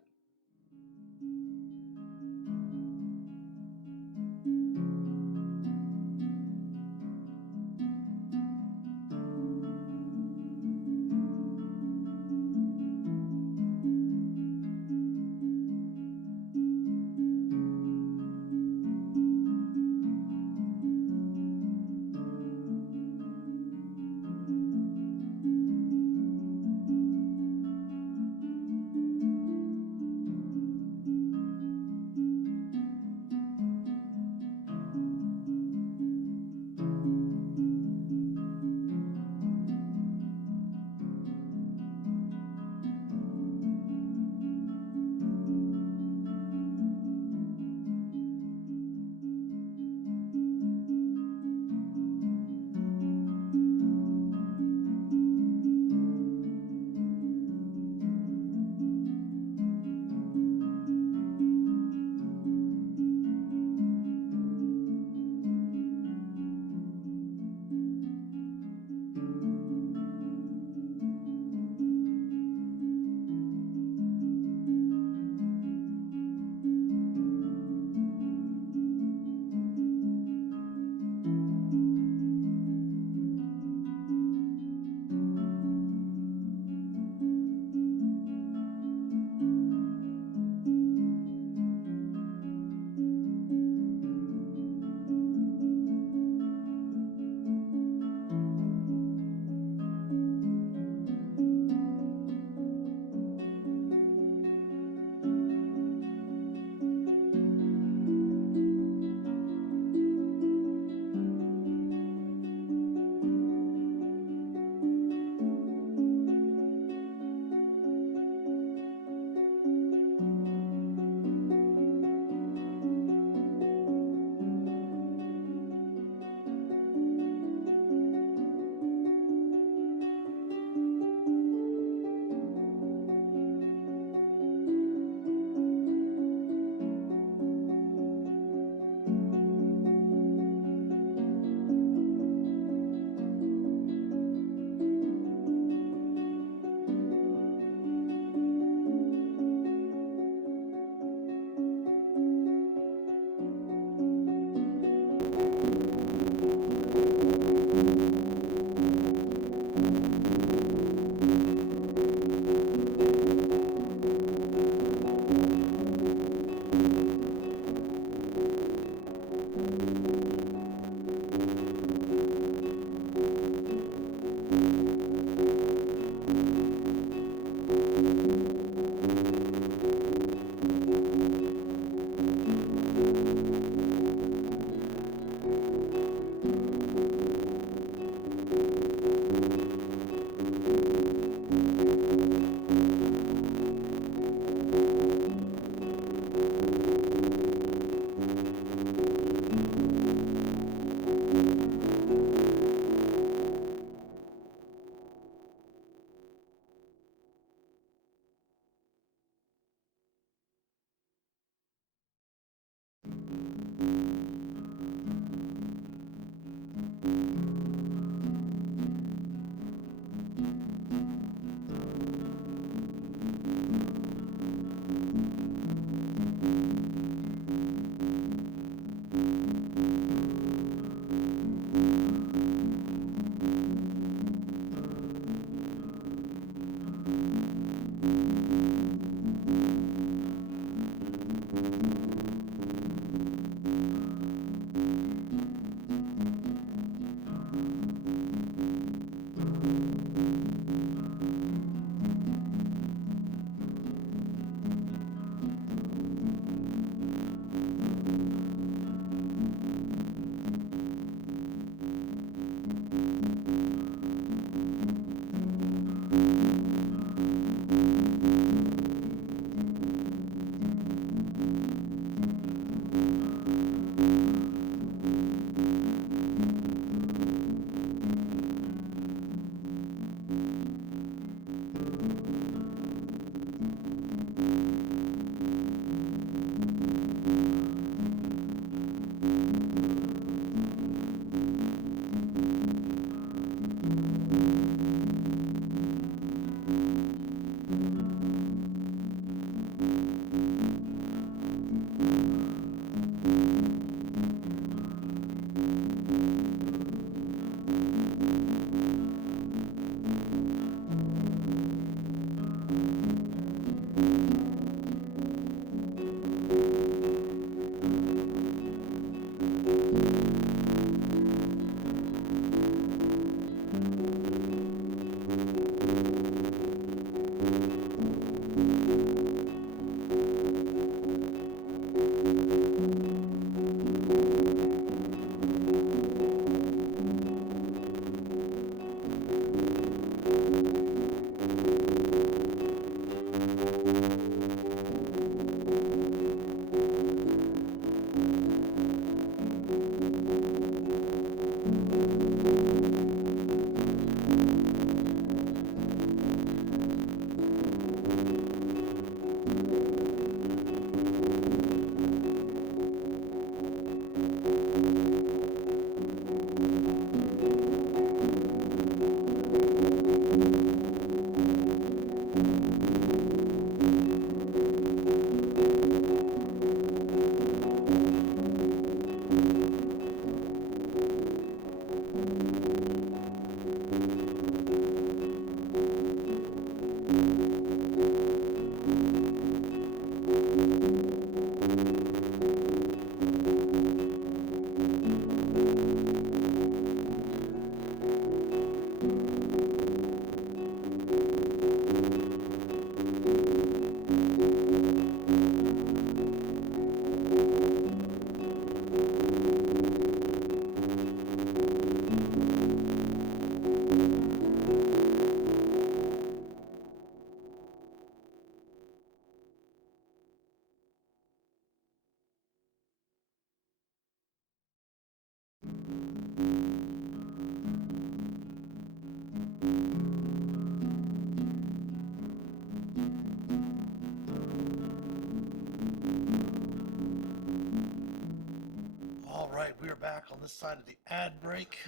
All right, we are back on this side of the ad break.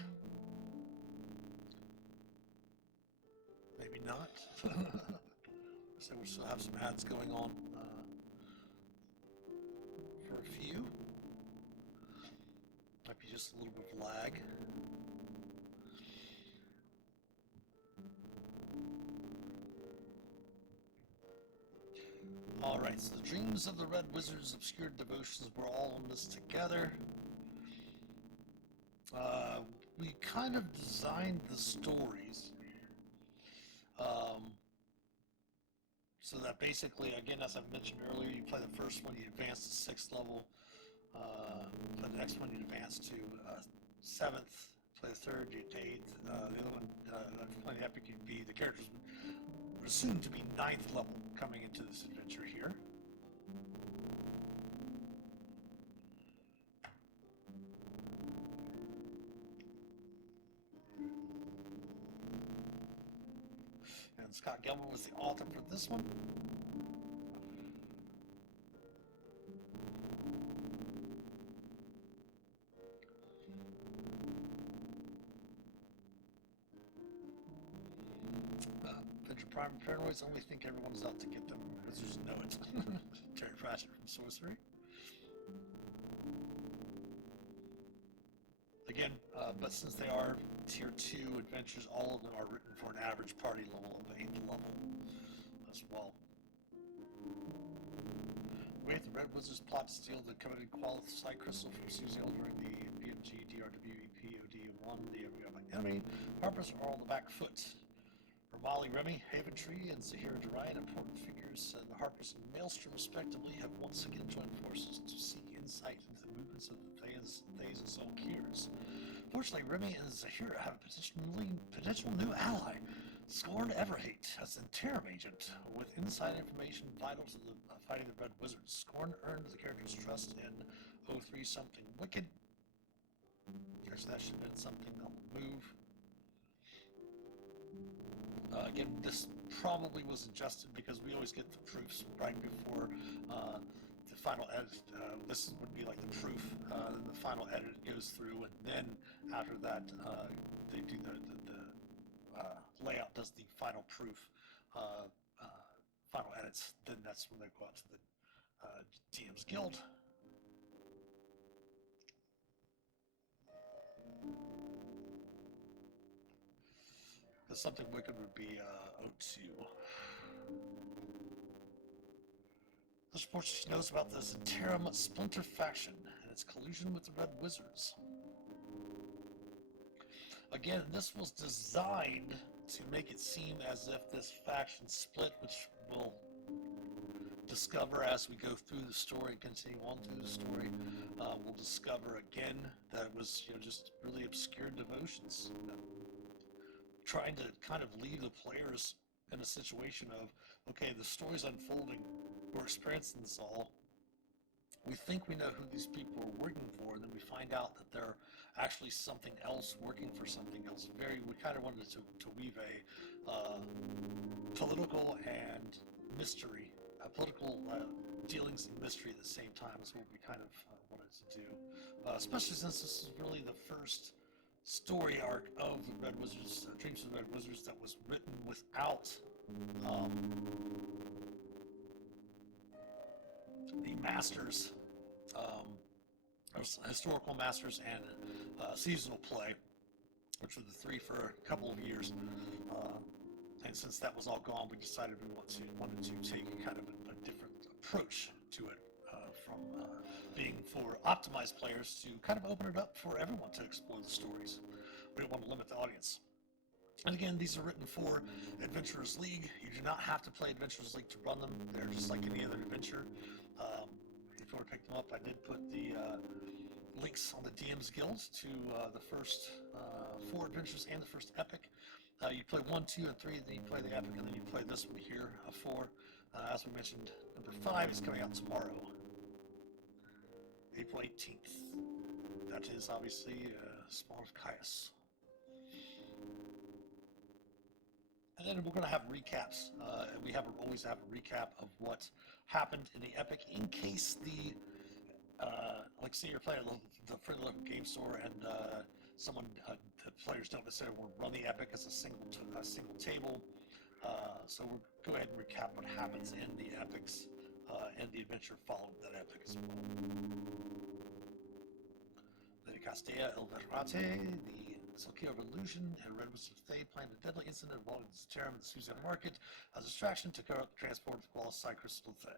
Maybe not. So we still have some ads going on for a few. Might be just a little bit of lag. All right, so the dreams of the Red Wizard's obscure devotions were all in this together. We kind of designed the stories so that basically, again, as I mentioned earlier, you play the first one, you advance to 6th level. Play the next one, you advance to 7th. Play the third, you to 8th. The other one, playing Epic, you'd be the characters were assumed to be 9th level coming into this adventure here. And Scott Gelman was the author for this one. Adventure Prime Paranoids only think everyone's out to get them. Wizards know it. Terry Pratchett from Sorcery. Again, but since they are tier 2 adventures, all of them are written for an average party level of 8th level as well. We have to the Red Wizards plot to steal the coveted qualified crystal from Suziel during the BMG DRWEP OD1 DRWEP enemy. Harpers are on the back foot. Ramali Remy, Haven Tree, and Zahir Darian, important figures in the Harpers and Maelstrom respectively, have once again joined forces to seek insight into the movements of the Thays and Zolkirs. Fortunately, Remy and Zahira have a potential new ally, Scorn Everhate, as an interim agent with inside information vital to the fighting the Red Wizards. Scorn earned the character's trust in 03 something wicked. Actually, that should have been something on the move. Again, this probably was adjusted because we always get the proofs right before the final edit. This would be like the proof, then the final edit goes through, and then after that, they do the layout does the final proof, final edits. Then that's when they go out to the DM's Guild. Something wicked would be 02. This report she knows about the Interim Splinter faction and its collusion with the Red Wizards. Again, this was designed to make it seem as if this faction split, which we'll discover as we go through the story, continue on through the story. We'll discover again that it was just really obscure devotions. Trying to kind of leave the players in a situation of, okay, the story's unfolding, we're experiencing this all, we think we know who these people are working for, and then we find out that they're actually something else working for something else. We kind of wanted to weave a political and mystery, political dealings and mystery at the same time is what we kind of wanted to do, especially since this is really the first story arc of the Red Wizards, Dreams of the Red Wizards, that was written without the masters, historical masters and seasonal play, which were the three for a couple of years. And since that was all gone, we decided we wanted to take kind of a different approach to it, from being for optimized players to kind of open it up for everyone to explore the stories. We didn't want to limit the audience. And again, these are written for Adventurers League. You do not have to play Adventurers League to run them. They're just like any other adventure. If you want to pick them up, I did put the links on the DM's Guild to the first 4 adventures and the first epic. You play 1, 2, and 3, then you play the epic, and then you play this one here, 4. As we mentioned, number 5 is coming out tomorrow, April 18th. That is obviously Spawn of Caius. And then we're going to have recaps. We always have a recap of what happened in the epic, in case the like say you're playing the friendly local game store and the players don't necessarily want to run the epic as a single table. So we'll go ahead and recap what happens in the epics and the adventure following that epic as well. The Castilla El Verrate, the Zolkir Revolution, and Red Wizards of Thay planned a deadly incident involving the Terram and the Suzanne Market as a distraction to cover up the transport of qualified crystal Thay.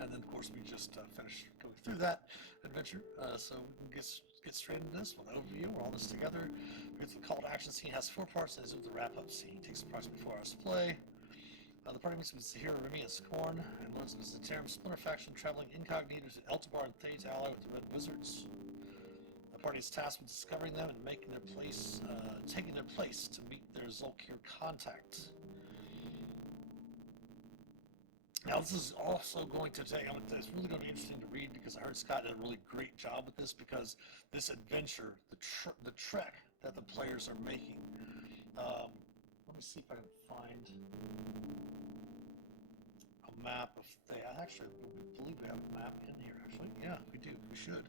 And then, of course, we just finished going through that adventure, so we can get straight into this one. Overview, we're all this together. Here's the call to action scene. Has 4 parts, and is with the wrap-up scene. Takes approximately 4 hours to play. The party meets with Zahir, Remy, and Scorn, and learns of the Terram Splinter faction traveling incognito to Eltabar and Thay to ally with the Red Wizards. The party is tasked with discovering them and taking their place to meet their Zolkir contact. Now, this is also going to take, it's really going to be interesting to read, because I heard Scott did a really great job with this, because this adventure, the trek that the players are making, let me see if I can find a map of Thay. Actually, I believe we have a map in here, actually. Yeah, we do. We should.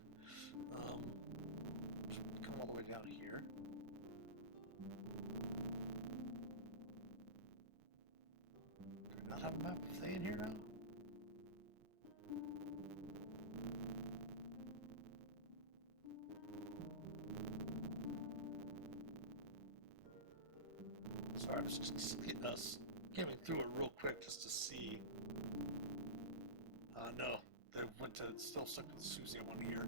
Come all the way down here. Do we not have a map of Thay in here now? Sorry, I was just skimming through it real quick just to see. No, they went to still stuck with Susie one here.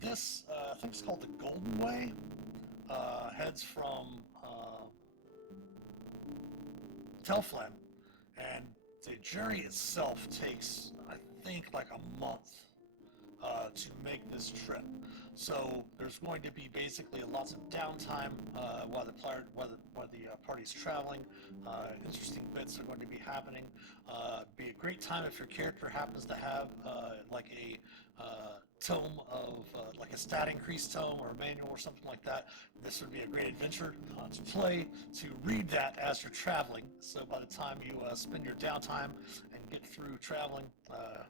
This I think it's called the Golden Way. Heads from Telflem, and the journey itself takes, I think, like a month to make this trip. So there's going to be basically lots of downtime while the party's traveling. Interesting bits are going to be happening. Be a great time if your character happens to have like a tome of like a stat increase tome or a manual or something like that. This would be a great adventure to play, to read that as you're traveling. So by the time you spend your downtime and get through traveling,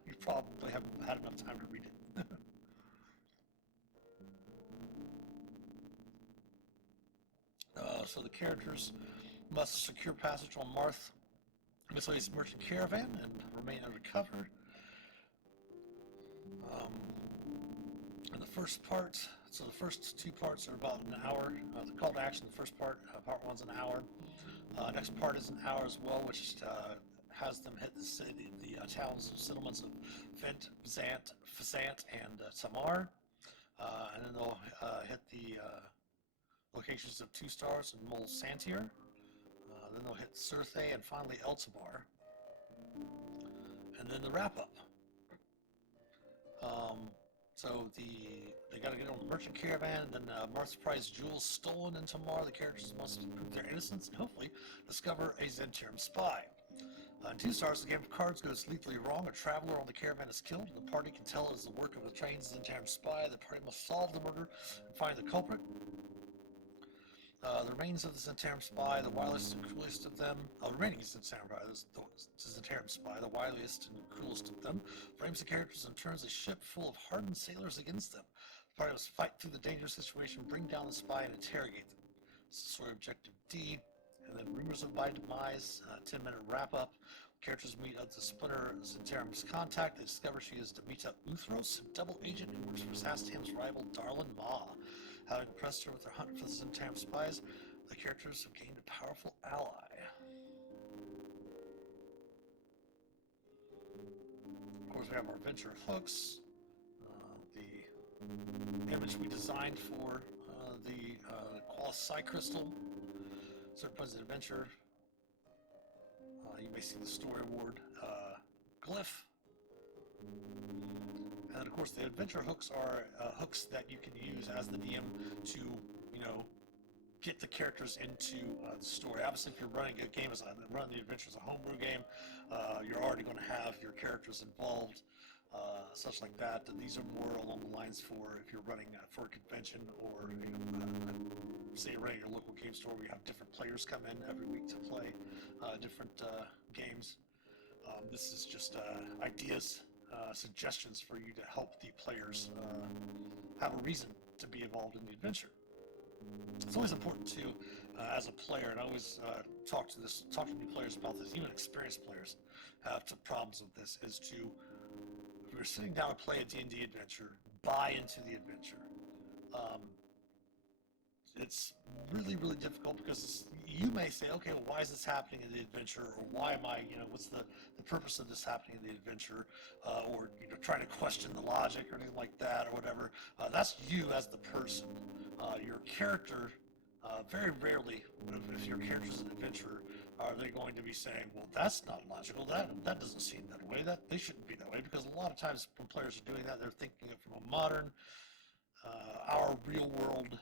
you probably have had enough time to read it. So the characters must secure passage on Marth, miscellaneous merchant caravan, and remain undercover. And the first part, so the first two parts are about an hour. The call to action, the first part, part one's an hour. Next part is an hour as well, which has them hit the city, the towns and settlements of Fent, Fazant, and Tamar. And then they'll hit the locations of Two Stars and Mol Santir. Then they'll hit Cirthe and finally Eltabar. And then the wrap up. So they got to get on the merchant caravan, and then Marth's prized jewels stolen in Tamar. The characters must prove their innocence and hopefully discover a Zentirum spy. In Two Stars, the game of cards goes lethally wrong. A traveler on the caravan is killed. The party can tell it is the work of a trained Zentirum spy. The party must solve the murder and find the culprit. The remains of the Zentirum spy, the wiliest and cruelest of them, remaining Zentirum spy, the wiliest and cruelest of them, frames the characters and turns a ship full of hardened sailors against them. The party must fight through the dangerous situation, bring down the spy, and interrogate them. This is sort of objective D. And then rumors of my demise, 10-minute wrap-up. Characters meet up the Splinter Zentarum's contact. They discover she is Demeter Uthros, a double agent who works for Sastam's rival Darlin Ma. Having impressed her with their hunt for the Zentirum spies, the characters have gained a powerful ally. Of course, we have our adventure hooks, the image we designed for the Qualis Psi Crystal, certain points of adventure. You may see the story award glyph. And of course, the adventure hooks are hooks that you can use as the DM to, get the characters into the story. Obviously, if you're running a game running the adventure as a homebrew game, you're already going to have your characters involved, such like that. And these are more along the lines for if you're running for a convention, or say you're running your local game store where you have different players come in every week to play different games. This is just ideas. Suggestions for you to help the players have a reason to be involved in the adventure. It's always important to, as a player, and I always talk to new players about this. Even experienced players have problems with this. Is to, if you're sitting down to play a D&D adventure, buy into the adventure. It's really, really difficult because you may say, okay, well, why is this happening in the adventure, or why am I, what's the purpose of this happening in the adventure, or trying to question the logic or anything like that, or whatever. That's you as the person. Your character, very rarely, if your character's an adventurer, are they going to be saying, well, that's not logical, that doesn't seem that way, that they shouldn't be that way, because a lot of times when players are doing that, they're thinking it from a modern, our real world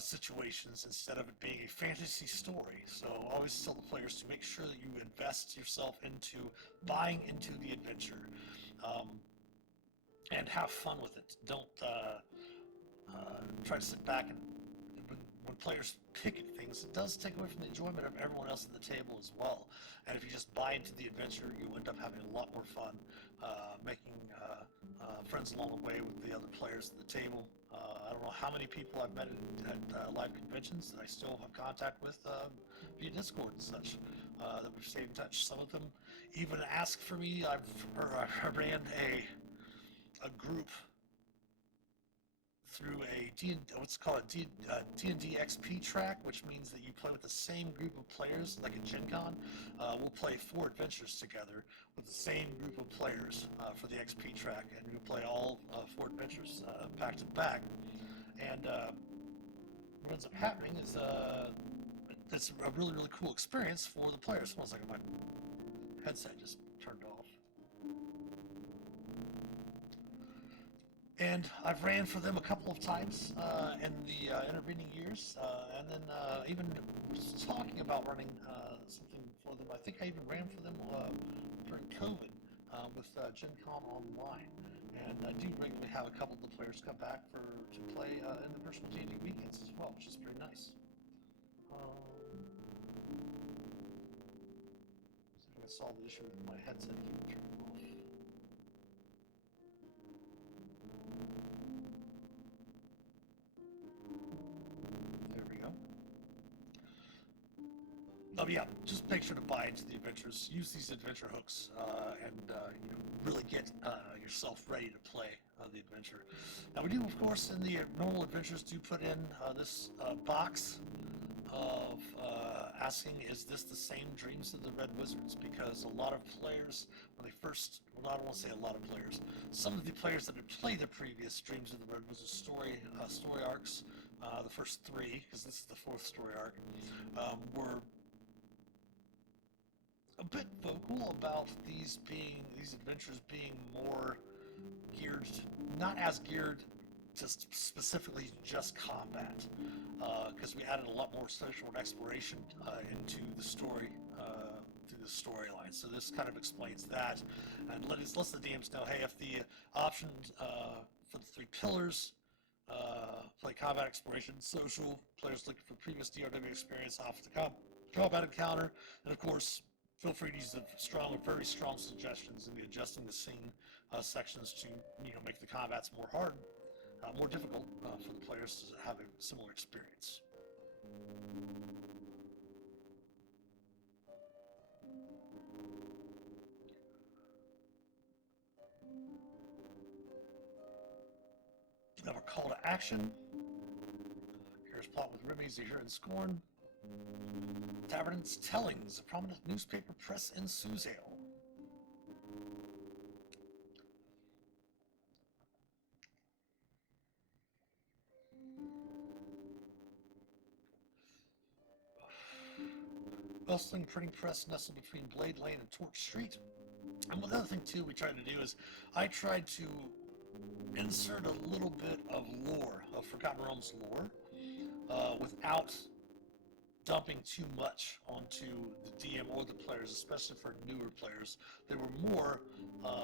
situations instead of it being a fantasy story. So I always tell the players to make sure that you invest yourself into buying into the adventure, and have fun with it. Don't try to sit back and when players pick at things, it does take away from the enjoyment of everyone else at the table as well. And if you just buy into the adventure, you end up having a lot more fun, making friends along the way with the other players at the table. I don't know how many people I've met at live conventions that I still have contact with via Discord and such, that we've stayed in touch. Some of them even ask for me. I ran a group through what's called a D&D XP track, which means that you play with the same group of players, like at Gen Con. We'll play 4 adventures together with the same group of players for the XP track, and we'll play all 4 adventures back to back. And what ends up happening is it's a really, really cool experience for the players. One second, my headset just turned off. And I've ran for them a couple of times in the intervening years, and then even was talking about running something for them. I think I even ran for them during COVID with Gen Con Online. And I do regularly have a couple of the players come back to play in the virtual D&D weekends as well, which is pretty nice. So I think I solved the issue with my headset keeping turning off. There we go. Oh yeah, just make sure to buy into the adventures. Use these adventure hooks and really get yourself ready to play the adventure. Now we do, of course, in the normal adventures, do put in this box of asking, is this the same Dreams of the Red Wizards? Because a lot of players, when they first, well, I don't want to say a lot of players, some of the players that had played the previous Dreams of the Red Wizards story arcs, the first 3, because this is the 4th story arc, were a bit vocal about these adventures being more geared, not as geared to specifically just combat, because we added a lot more social and exploration into the story through the storyline. So this kind of explains that, and lets the DMs know, hey, if the options for the 3 pillars, play combat, exploration, social, players looking for previous DRWEP experience off the combat encounter, and of course, feel free to use the very strong suggestions in the adjusting the scene sections to make the combats more difficult for the players to have a similar experience. We have a call to action. Here's plot with remedies you hear in Scorn. Tavern's Tellings, a prominent newspaper press in Suzail. Bustling printing press nestled between Blade Lane and Torch Street. And the other thing too we tried to do is I tried to insert a little bit of lore, of Forgotten Realms lore, without dumping too much onto the DM or the players, especially for newer players. They were more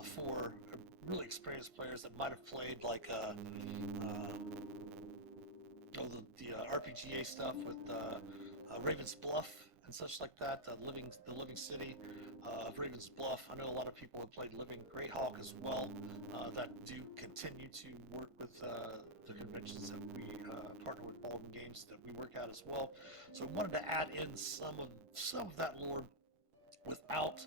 for really experienced players that might have played like the RPGA stuff with Raven's Bluff and such like that, the Living City of Raven's Bluff. I know a lot of people have played Living Greyhawk as well, that do continue to work with the conventions that we partner with Baldwin Games that we work at as well. So we wanted to add in some of that lore without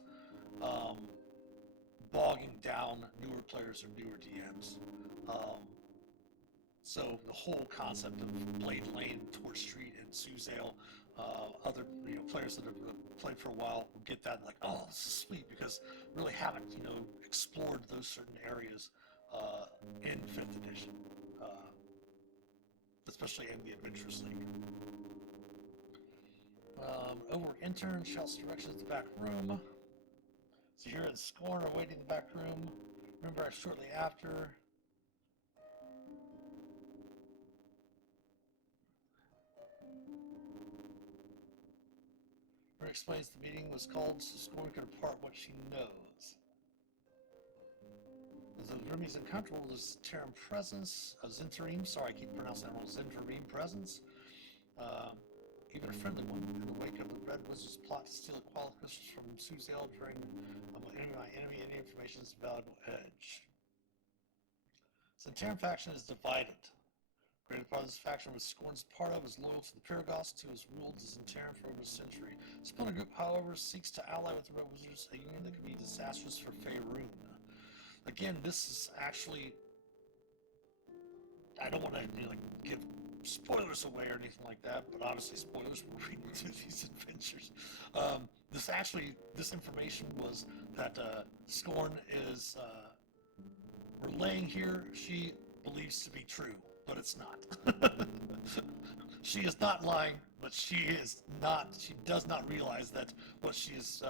bogging down newer players or newer DMs. So the whole concept of Blade Lane, Torch Street, and Suzail, other players that have played for a while will get that like, oh, this is sweet, because really haven't explored those certain areas in 5th edition, especially in the Adventurers League. Overworked intern shouts directions to the back room. So here in Scorn, awaiting the back room. Remember, shortly after. Her explains the meeting was called so Scorn could impart what she knows. The Remy's uncomfortable with his Terran presence, Zintarim, sorry I keep pronouncing that wrong, Zintarim presence, even a friendly one, in the wake of the Red Wizard's plot to steal quality crystals from Suzail during my enemy, any information is a valuable edge. The Terran faction is divided. Greater part of this faction was Scorn's part of is loyal to the Pyrgos, who has ruled the Terran for over a century. Splinter Group, however, seeks to ally with the Red Wizards, a union that could be disastrous for Faerun. Again, this is actually I don't want to give spoilers away or anything like that, but obviously spoilers were reading through these adventures. This information was that Scorn is relaying here. She believes to be true, but it's not. She is not lying, but she does not realize that what she is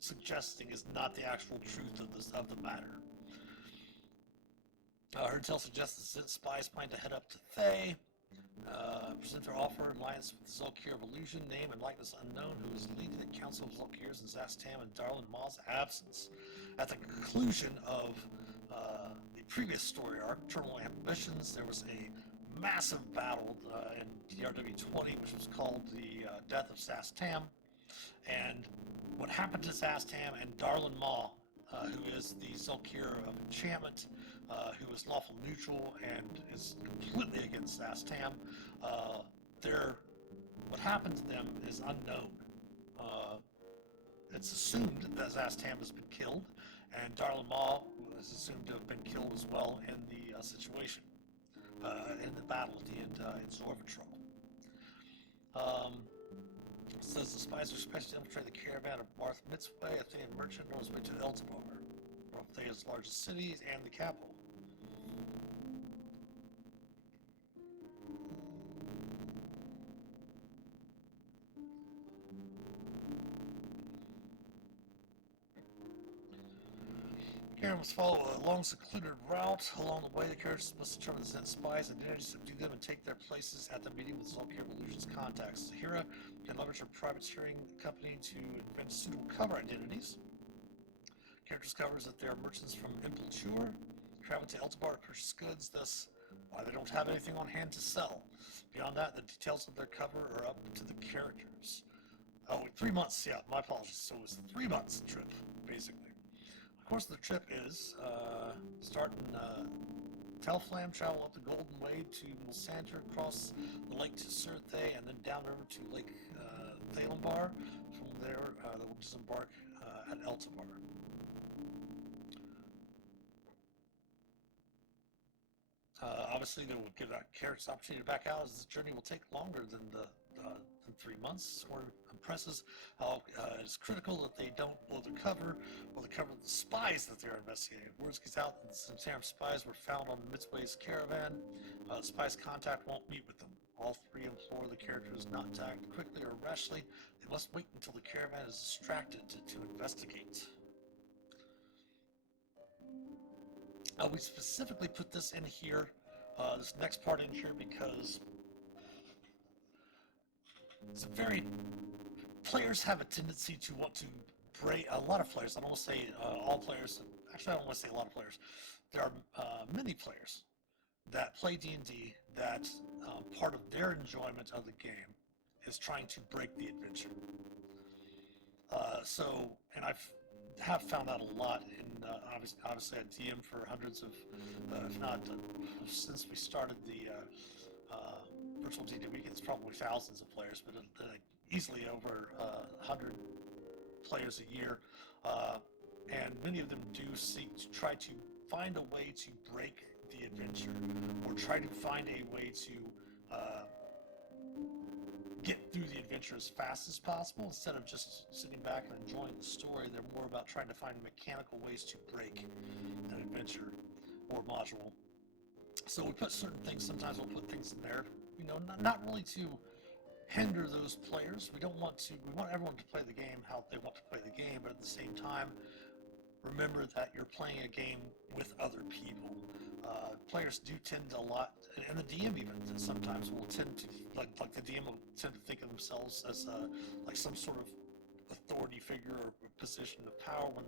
suggesting is not the actual truth of the matter. Her intel suggests that spies plan to head up to Thay, present their offer in alliance with Zulkir of Illusion, name and likeness unknown, who is leading the Council of Zulkirs in Zastam and Darlin Maul's absence. At the conclusion of the previous story arc, Terminal Ambitions, there was a massive battle in DRWEP, which was called the Death of Zastam. And what happened to Zastam and Darlin Maul, who is the Zulkir of Enchantment, who is lawful neutral and is completely against Zastam. What happened to them is unknown. It's assumed that Zastam has been killed, and Darlin Maul is assumed to have been killed as well in the situation, in the battle at the end in Zorvatron. It says the spies are expected to infiltrate the caravan of Marth Mitzvah, a Thayan merchant, on his way to Eltibar, one of Thaya's largest cities and the capital. The caravan must follow a long, secluded route. Along the way, the characters must determine the Zen spies' identities, subdue them, and take their places at the meeting with Zulkir of Illusion's contacts. Zahira can leverage her privateering company to invent suitable cover identities. Characters covers that they are merchants from Impulture, traveling to Eltibar to purchase goods, thus why they don't have anything on hand to sell. Beyond that, the details of their cover are up to the characters. Oh, 3 months, yeah, my apologies. So it was 3 months trip, basically. Of course, the trip is start in Telflam, travel up the Golden Way to Mulsanter, across the lake to Surthay, and then downriver to Lake Thalenbar. From there, they will disembark at Eltibar. Obviously, they will give our characters opportunity to back out, as this journey will take longer than 3 months. Scorn impresses how it's critical that they don't blow the cover or the cover of the spies that they're investigating. Words gets out that the Santarum spies were found on Mitzvah's caravan. The spies' contact won't meet with them. All three implore the characters not to act quickly or rashly. They must wait until the caravan is distracted to investigate. We specifically put this in here, this next part in here, because it's a very, players have a tendency to want to break, a lot of players, I don't want to say all players, actually I don't want to say a lot of players, there are many players that play D&D that part of their enjoyment of the game is trying to break the adventure. And have found that a lot, and obviously I DM for hundreds of, if not since we started the virtual D&D week, it's probably thousands of players, but easily over 100 players a year, and many of them do seek to try to find a way to break the adventure, or try to find a way to get through the adventure as fast as possible. Instead of just sitting back and enjoying the story, they're more about trying to find mechanical ways to break an adventure or module. So we put certain things, sometimes we'll put things in there, not really to hinder those players. We want everyone to play the game how they want to play the game, but at the same time, remember that you're playing a game with other people. Players do tend a lot, and the DM even sometimes will tend to, like the DM will tend to think of themselves as like some sort of authority figure or position of power, when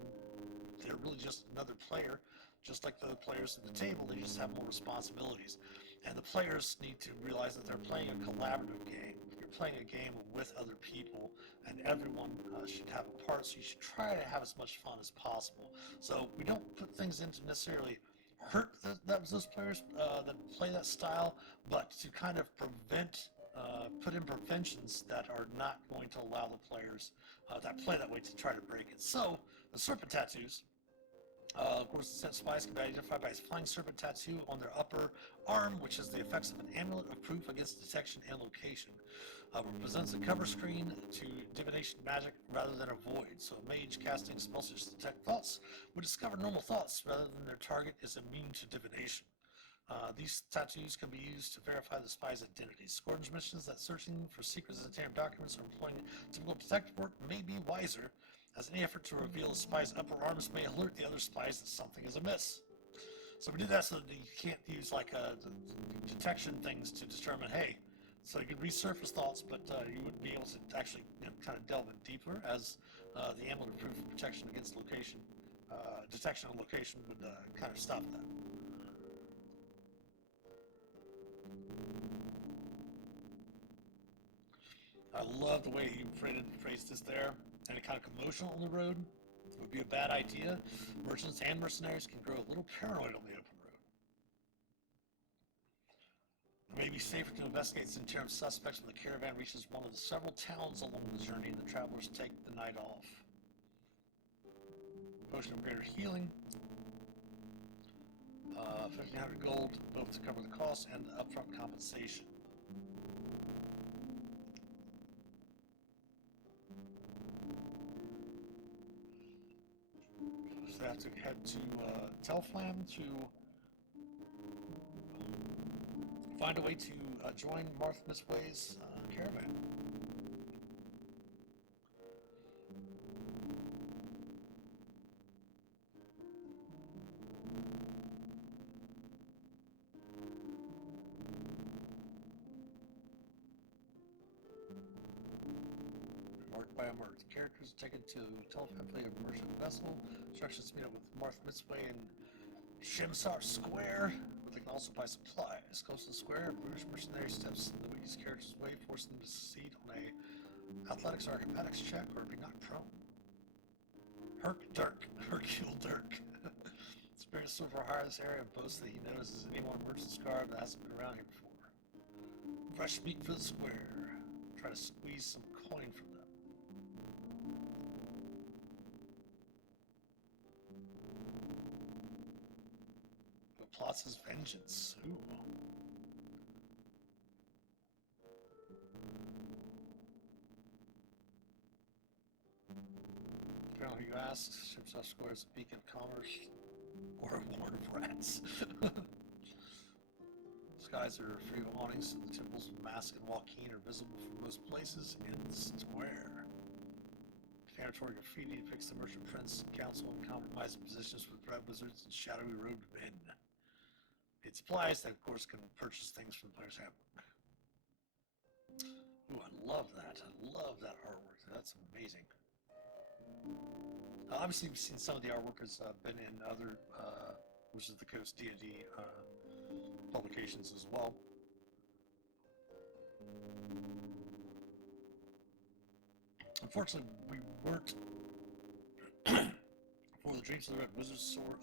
they're really just another player, just like the other players at the table. They just have more responsibilities. And the players need to realize that they're playing a collaborative game. You're playing a game with other people, and everyone should have a part, so you should try to have as much fun as possible. So we don't put things in to necessarily hurt those players that play that style, but to kind of put in preventions that are not going to allow the players that play that way to try to break it. So the serpent tattoos Of course, the set spies can be identified by its flying serpent tattoo on their upper arm, which has the effects of an amulet of proof against detection and location. Represents a cover screen to divination magic rather than a void. So a mage casting spells to detect thoughts would discover normal thoughts rather than their target is immune to divination. These tattoos can be used to verify the spy's identity. Scourge missions that searching for secrets and tampered documents or employing typical detective work may be wiser, as any effort to reveal the spy's upper arms may alert the other spies that something is amiss. So we did that so that you can't use like the detection things to determine, hey, so you could resurface thoughts, but you wouldn't be able to actually kind of delve in deeper, as the amulet of proof of protection against location, detection on location would kind of stop that. I love the way he phrased this there. Any kind of commotion on the road would be a bad idea. Merchants and mercenaries can grow a little paranoid on the open road. It may be safer to investigate interim suspects when the caravan reaches one of the several towns along the journey and the travelers take the night off. Potion of greater healing. 1,500 gold, both to cover the cost and the upfront compensation. So I have to head to Telflam to find a way to join Marth Misway's caravan. Marked by a marked. Characters are taken to Telflam play a merchant vessel. Instructions to meet up with Marth Misway and Shimsar Square, where they can also buy supplies. Close to the square, a British mercenary steps in the Wiki's character's way, forcing them to succeed on a athletics or acrobatics check or be knocked prone. Hercule Dirk. Experienced so far higher this area and boasts that he notices any more merchant's guard that hasn't been around here before. Fresh meat for the square. Try to squeeze some coin from them. Plots his vengeance. Ooh. Apparently you asked, Shipstar Square is a beacon of commerce or a warren of rats. Skies are free of awnings, so the temples of Mask and Joaquin are visible from most places in the square. Fanatory graffiti depicts the merchant prince, council, and compromising positions with red wizards and shadowy robed men. It supplies that, of course, can purchase things from the player's handbook. Ooh, I love that. I love that artwork. That's amazing. Obviously, we've seen some of the artwork has been in other Wizards of the Coast D&D publications as well. Unfortunately, we weren't for the Dreams of the Red Wizard sword,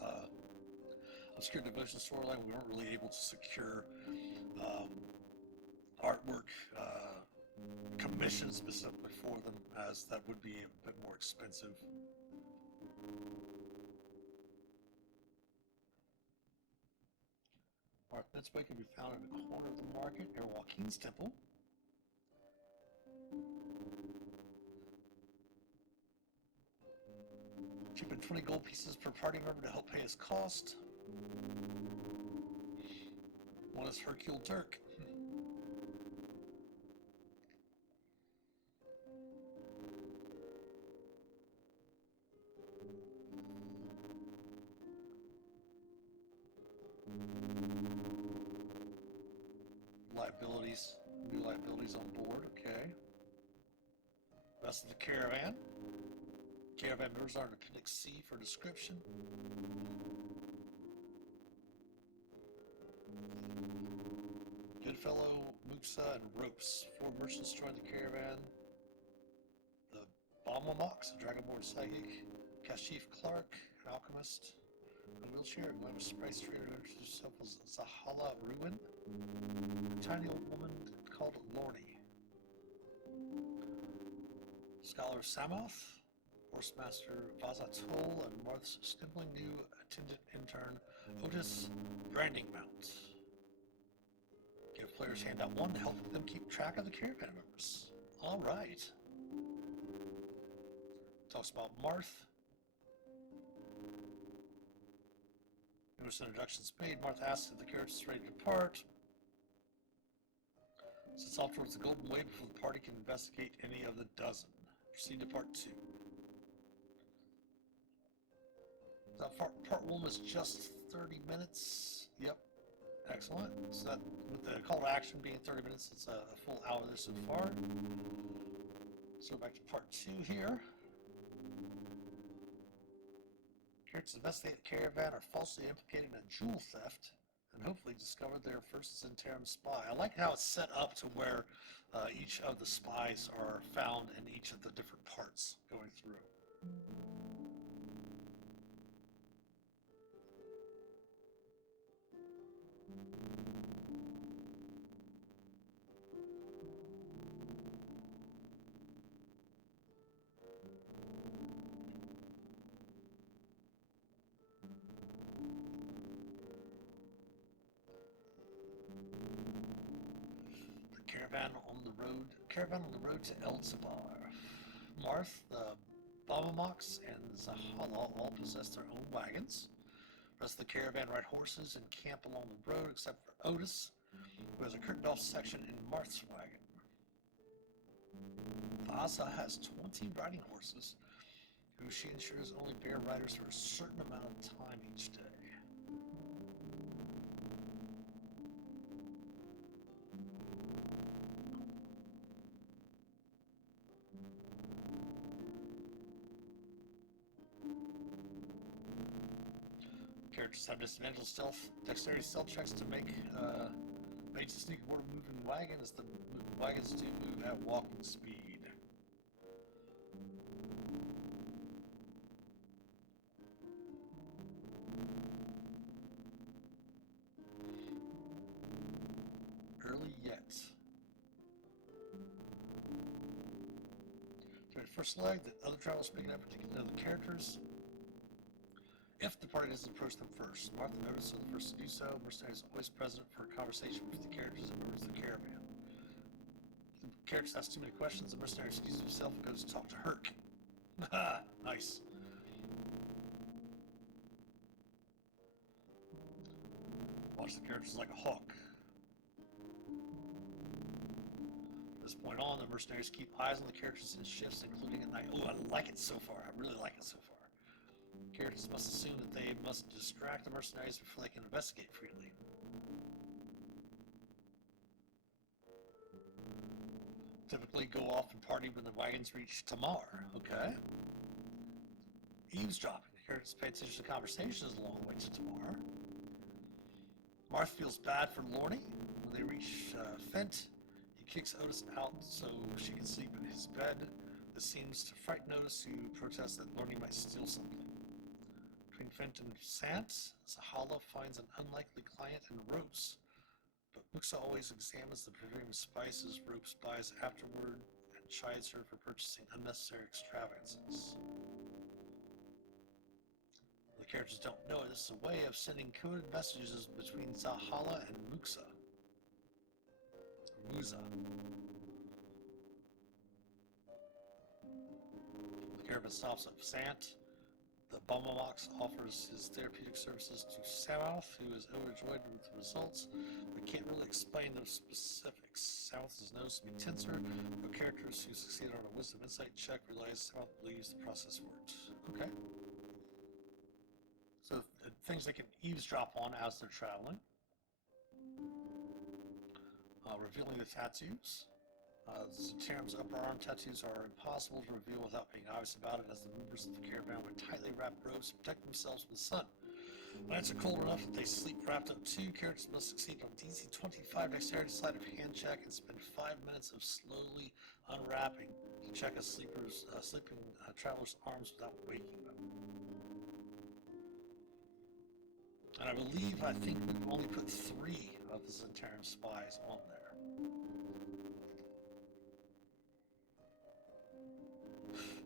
Obscure Devotion storyline. We weren't really able to secure artwork commissions specifically for them, as that would be a bit more expensive. Marth Misway can be found in the corner of the market near Joaquin's temple. Keeping 20 gold pieces per party member to help pay his cost. One is Hercule Dirk. Liabilities, new liabilities on board, okay. Rest of the caravan. Caravan members are in Appendix C for description. Goodfellow, Muxa, and Ropes. 4 merchants joined the caravan. The Bombamox, a Dragonborn psychic. Kashif Clark, an alchemist. A wheelchair, a glamorous spice trader who introduced herself as Zahala Ruin. A tiny old woman called Lorny. Scholar Samoth, Horsemaster Vazatol, and Marth's sniveling new attendant intern Otis Branding Mount. Give players handout 1 to help them keep track of the caravan members. Alright. Talks about Marth. Numerous introductions made. Marth asks if the carriage is ready to depart. Sets off towards the Golden Way before the party can investigate any of the dozen. Proceed to part 2. Part 1 was just 30 minutes. Yep. Excellent. So that, with the call to action being 30 minutes, it's a full hour there so far. So back to part 2 here. Characters investigate the caravan are falsely implicated in a jewel theft and hopefully discovered their first Zentarum spy. I like how it's set up to where each of the spies are found in each of the different parts going through. Caravan on the road to Elzabar. Marth, the Bomamox, and Zahala all possess their own wagons. The rest of the caravan ride horses and camp along the road, except for Otis, who has a curtained off section in Marth's wagon. Vaza has 20 riding horses, who she ensures only bear riders for a certain amount of time each day. Characters have disadvantage dexterity stealth checks to make made to sneak aboard a moving wagon, as the wagons do move at walking speed. Early yet. During the first leg, the other travelers picking up particular other characters. If the party doesn't approach them first, Martha and Otis are the first to do so. Mercenaries are always present for a conversation with the characters and members of the caravan. If the characters ask too many questions, the mercenary excuses himself and goes to talk to Herc. Haha, nice. Watch the characters like a hawk. From this point on, the mercenaries keep eyes on the characters in shifts, including at night. Oh, I like it so far. I really like it so far. Characters must assume that they must distract the mercenaries before they can investigate freely. Typically go off and party when the wagons reach Tamar. Okay. Eavesdropping. The characters pay attention to conversations along the way to Tamar. Marth feels bad for Lorne. When they reach Fent, he kicks Otis out so she can sleep in his bed. This seems to frighten Otis, who protests that Lorne might steal something. Between Fent and Sant, Zahala finds an unlikely client in ropes, but Muxa always examines the premium spices ropes buys afterward and chides her for purchasing unnecessary extravagances. The characters don't know it. This is a way of sending coded messages between Zahala and Muxa. Musa. The caravan stops at Sant. The Bomamox offers his therapeutic services to Samuth, who is overjoyed with the results, but can't really explain those specifics. Samuth is known to be tenser, but characters who succeed on a wisdom insight check realize Samuth believes the process worked. Okay. So things they can eavesdrop on as they're traveling. Revealing the tattoos. Zentarim's upper arm tattoos are impossible to reveal without being obvious about it, as the members of the caravan with tightly wrapped robes protect themselves from the sun. Nights are cold enough that they sleep wrapped up too. Characters must succeed on DC 25 dexterity sleight of hand check and spend 5 minutes of slowly unwrapping to check a sleeping traveler's arms without waking them. And I think we've only put 3 of the Zentarim spies on there.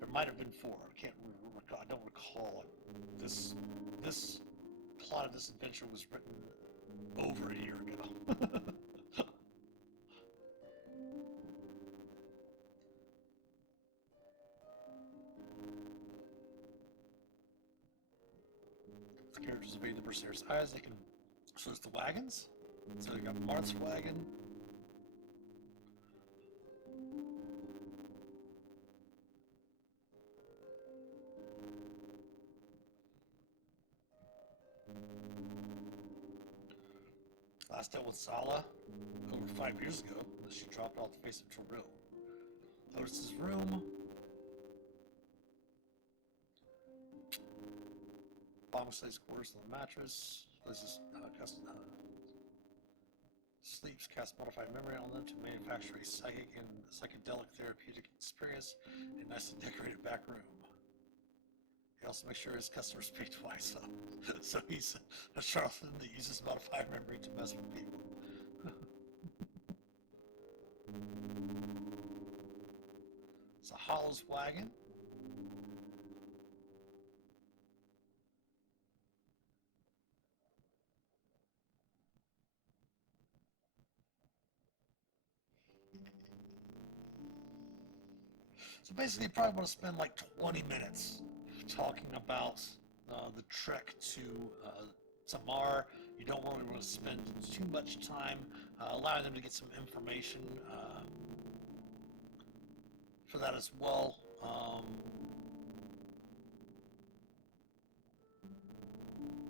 it might have been 4. I can't recall. I don't recall. This plot of this adventure was written over a year ago. The characters evade the Berserker's eyes. They can. So it's the wagons. So you got Marth's wagon. Last dealt with Sala over 5 years ago. She dropped off the face of Toril. Lotus's room. Bombslay's quarters on the mattress. Sleeps cast modified memory on them to manufacture a psychic and psychedelic therapeutic experience in a nicely decorated back room. He also makes sure his customers pay twice. So he's a charlatan that uses modified memory to mess with people. It's a Hollow's wagon. So basically, you probably want to spend like 20 minutes talking about the trek to Tamar. You don't really want to spend too much time allowing them to get some information for that as well.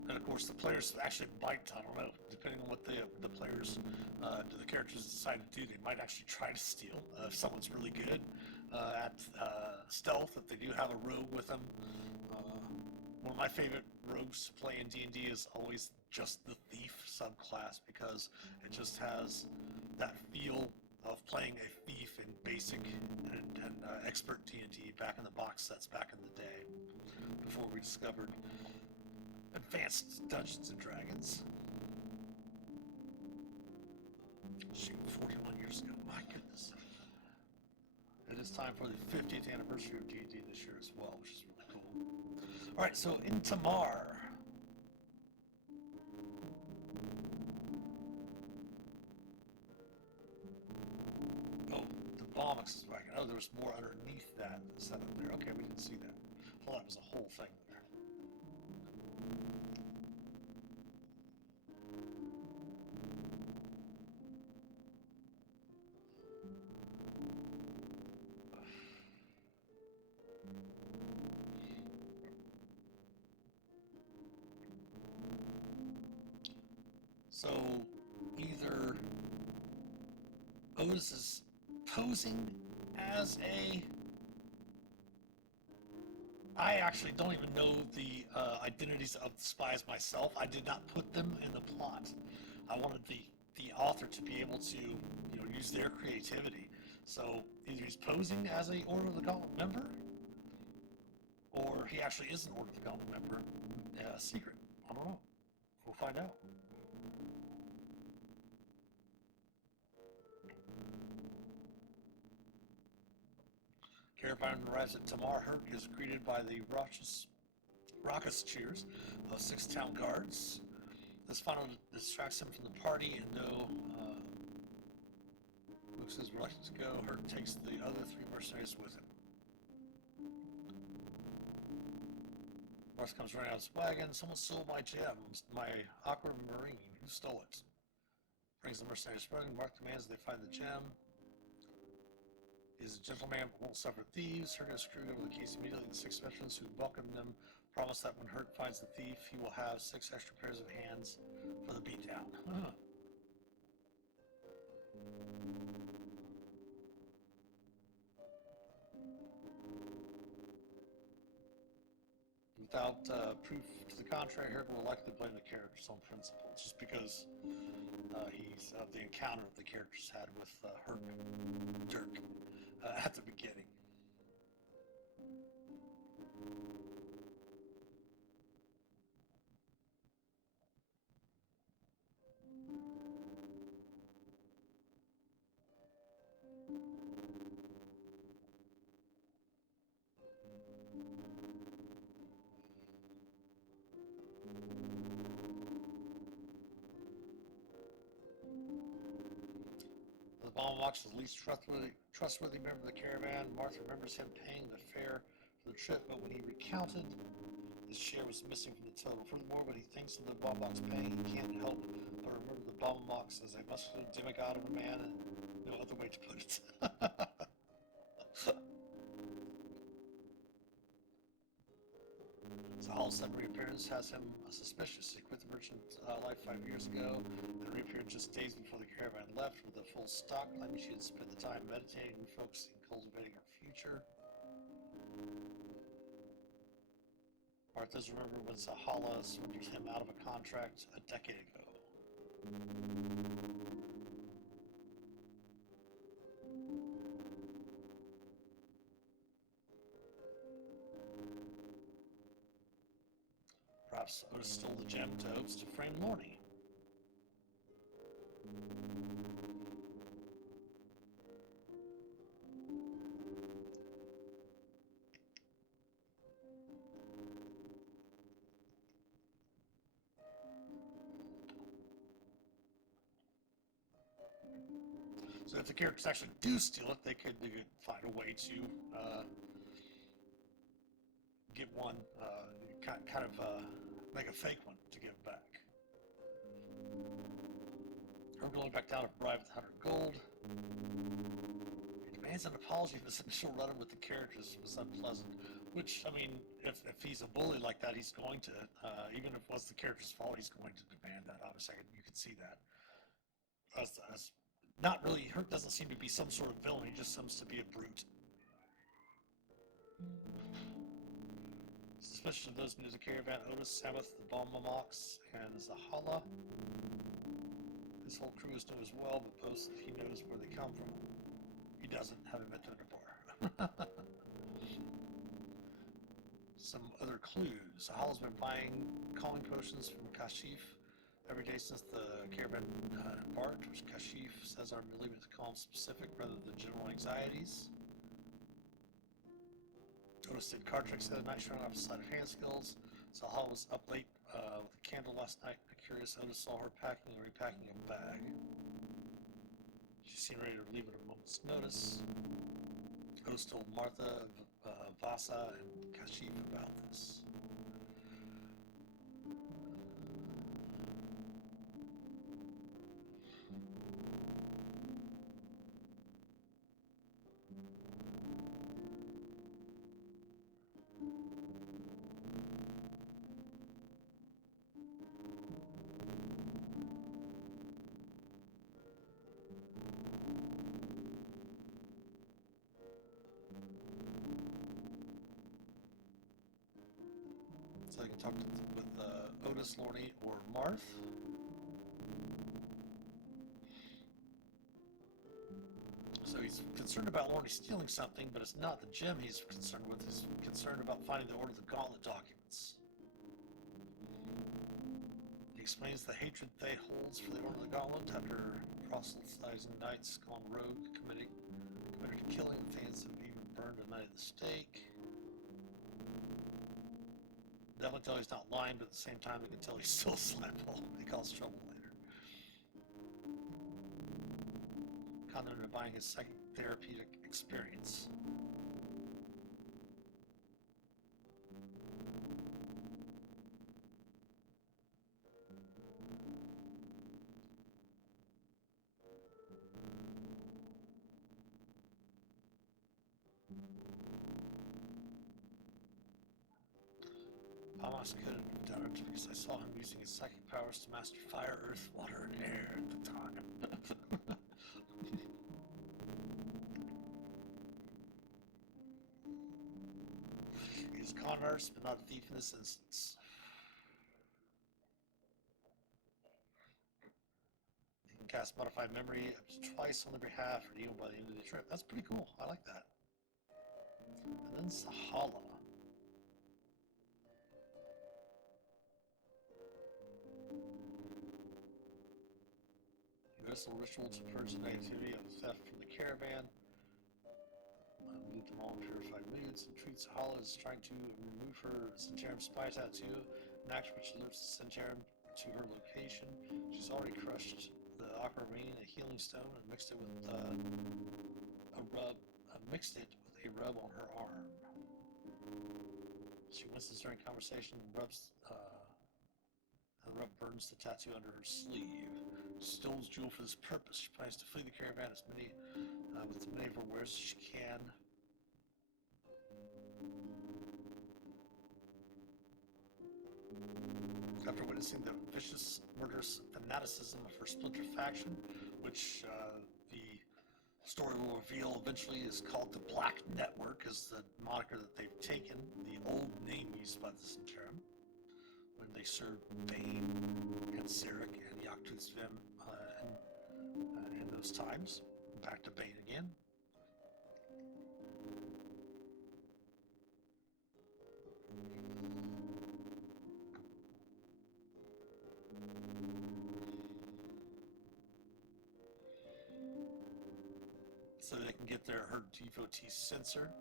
And of course, the players actually might, I don't know, depending on what the players, the characters decide to do, they might actually try to steal if someone's really good at stealth, if they do have a rogue with them. One of my favorite rogues to play in D&D is always just the thief subclass, because it just has that feel of playing a thief in basic and expert D&D back in the box sets back in the day, before we discovered advanced Dungeons and Dragons. Shoot, 41 years ago, my goodness. It is time for the 50th anniversary of D&D this year as well, which is really cool. Alright, so in Tamar. Oh, the Bomix wagon. Oh, there was more underneath that setup there. Okay, we didn't see that. I thought it was a whole thing there. So either Otis is posing as a... I actually don't even know the identities of the spies myself. I did not put them in the plot. I wanted the author to be able to, use their creativity. So either he's posing as a Order of the Gauntlet member, or he actually is an Order of the Gauntlet member. Secret. I don't know. We'll find out. Caravan arrives at Tamar. Herc is greeted by the raucous cheers of 6 town guards. This finally distracts him from the party, and Luke says reluctant to go. Herc takes the other 3 mercenaries with him. Marth comes running out of his wagon. Someone stole my gem, my aquamarine. Who stole it? Brings the mercenaries running. Marth demands they find the gem. He's a gentleman but won't suffer thieves. Herc has screwed over the case immediately. The 6 veterans who welcomed them promise that when Herc finds the thief, he will have 6 extra pairs of hands for the beatdown. Without proof to the contrary, Herc will likely blame the characters on principle, just because he's of the encounter that the characters had with Herc Dirk at the beginning. Balmox is the least trustworthy member of the caravan. Martha remembers him paying the fare for the trip, but when he recounted, his share was missing from the total. Furthermore, when he thinks of the Balmox paying, he can't help but remember the Balmox as a muscular demigod of a man, and no other way to put it. So Hall's sudden reappearance has him suspicious. He quit the merchant life 5 years ago and reappeared just days before the caravan left with a full stock, claiming she had spent the time meditating, focusing, cultivating her future. Martha's remembered when Zahala swindled him out of a contract a decade ago. Perhaps Otis stole the gem to hopes to frame Lorne. So if the characters actually do steal it, they could find a way to get one, kind of make a fake one to give back. Herb going back down to bribe with 100 gold. He demands an apology if his initial run with the characters was unpleasant. Which, I mean, if he's a bully like that, he's going to, even if it was the character's fault, he's going to demand that. Obviously, you can see that. As not really, Herb doesn't seem to be some sort of villain, he just seems to be a brute. Suspicious of those new to the caravan: Otis, Samoth, the Balmox, and Zahala. His whole crew is known as well, but boasts that he knows where they come from. He doesn't, having met them in a bar. Some other clues. Zahala's been buying calling potions from Kashif every day since the caravan embarked, which Kashif says are believed to calm specific rather than general anxieties. Otis did card tricks at night, showing off his sleight of hand skills. Zahala was up late with a candle last night. Curious, Otis saw her packing and repacking a bag. She seemed ready to leave at a moment's notice. Otis told Martha, Vasa, and Kashif about this. So you can talk with Otis, Lorne, or Marth. So he's concerned about Lorne stealing something, but it's not the gem he's concerned with. He's concerned about finding the Order of the Gauntlet documents. He explains the hatred Thay holds for the Order of the Gauntlet after proselytizing knights gone rogue, committed to killing. The fans have even burned a knight at the stake. Definitely tell he's not lying, but at the same time, they can tell he's still a slaphole. He causes trouble later. Condemned to buying his second therapeutic experience. Balmox could have done it because I saw him using his psychic powers to master fire, earth, water, and air at the time. He's a con artist, but not a thief in this instance. He can cast modified memory up to twice on their behalf or deal by the end of the trip. That's pretty cool. I like that. And then Zahala. Universal ritual to purge the negativity of theft from the caravan. Move them all in purified moods and treats Zahala as trying to remove her Centauran spy tattoo, an act which alerts the Centauran to her location. She's already crushed the aqua marine, a healing stone, and mixed it with a rub on her arm. She winces during conversation and the rub burns the tattoo under her sleeve. She stoles Jewel for this purpose. She plans to flee the caravan with as many of her wares as she can. After witnessing the vicious, murderous fanaticism of her splinter faction, which the story will reveal eventually is called the Black Network, is the moniker that they've taken, the old name used by the Centurion, when they served Bane and Sirik and Yogg-Tooth's Vim in those times. Back to Bane again. So they can get her devotee sensor.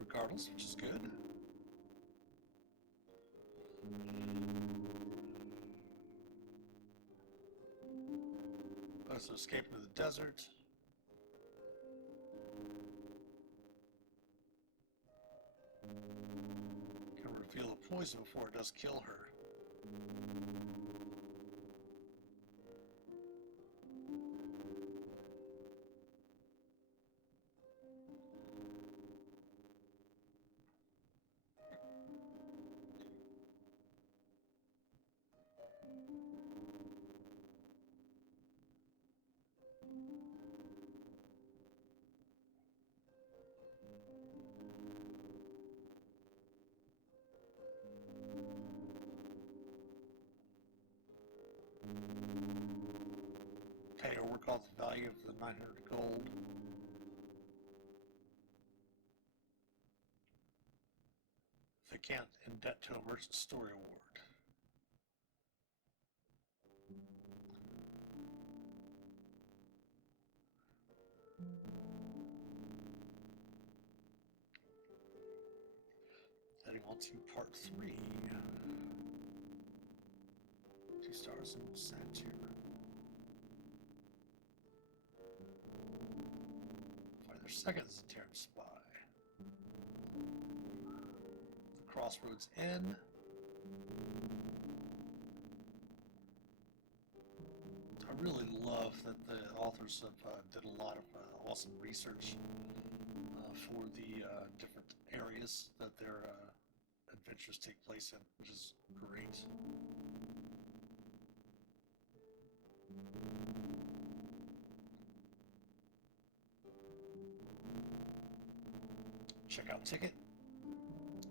Regardless, which is good. Also escaping to the desert. Can reveal the poison before it does kill her. Pay or work off the value of the 900 gold. If they can't, in debt to a merchant story award. Heading on to part 3. 2 stars in Satyr. Find their second Centurion spy. The Crossroads Inn. I really love that the authors have did a lot of awesome research for the different areas that their adventures take place in, which is great. Checkout ticket.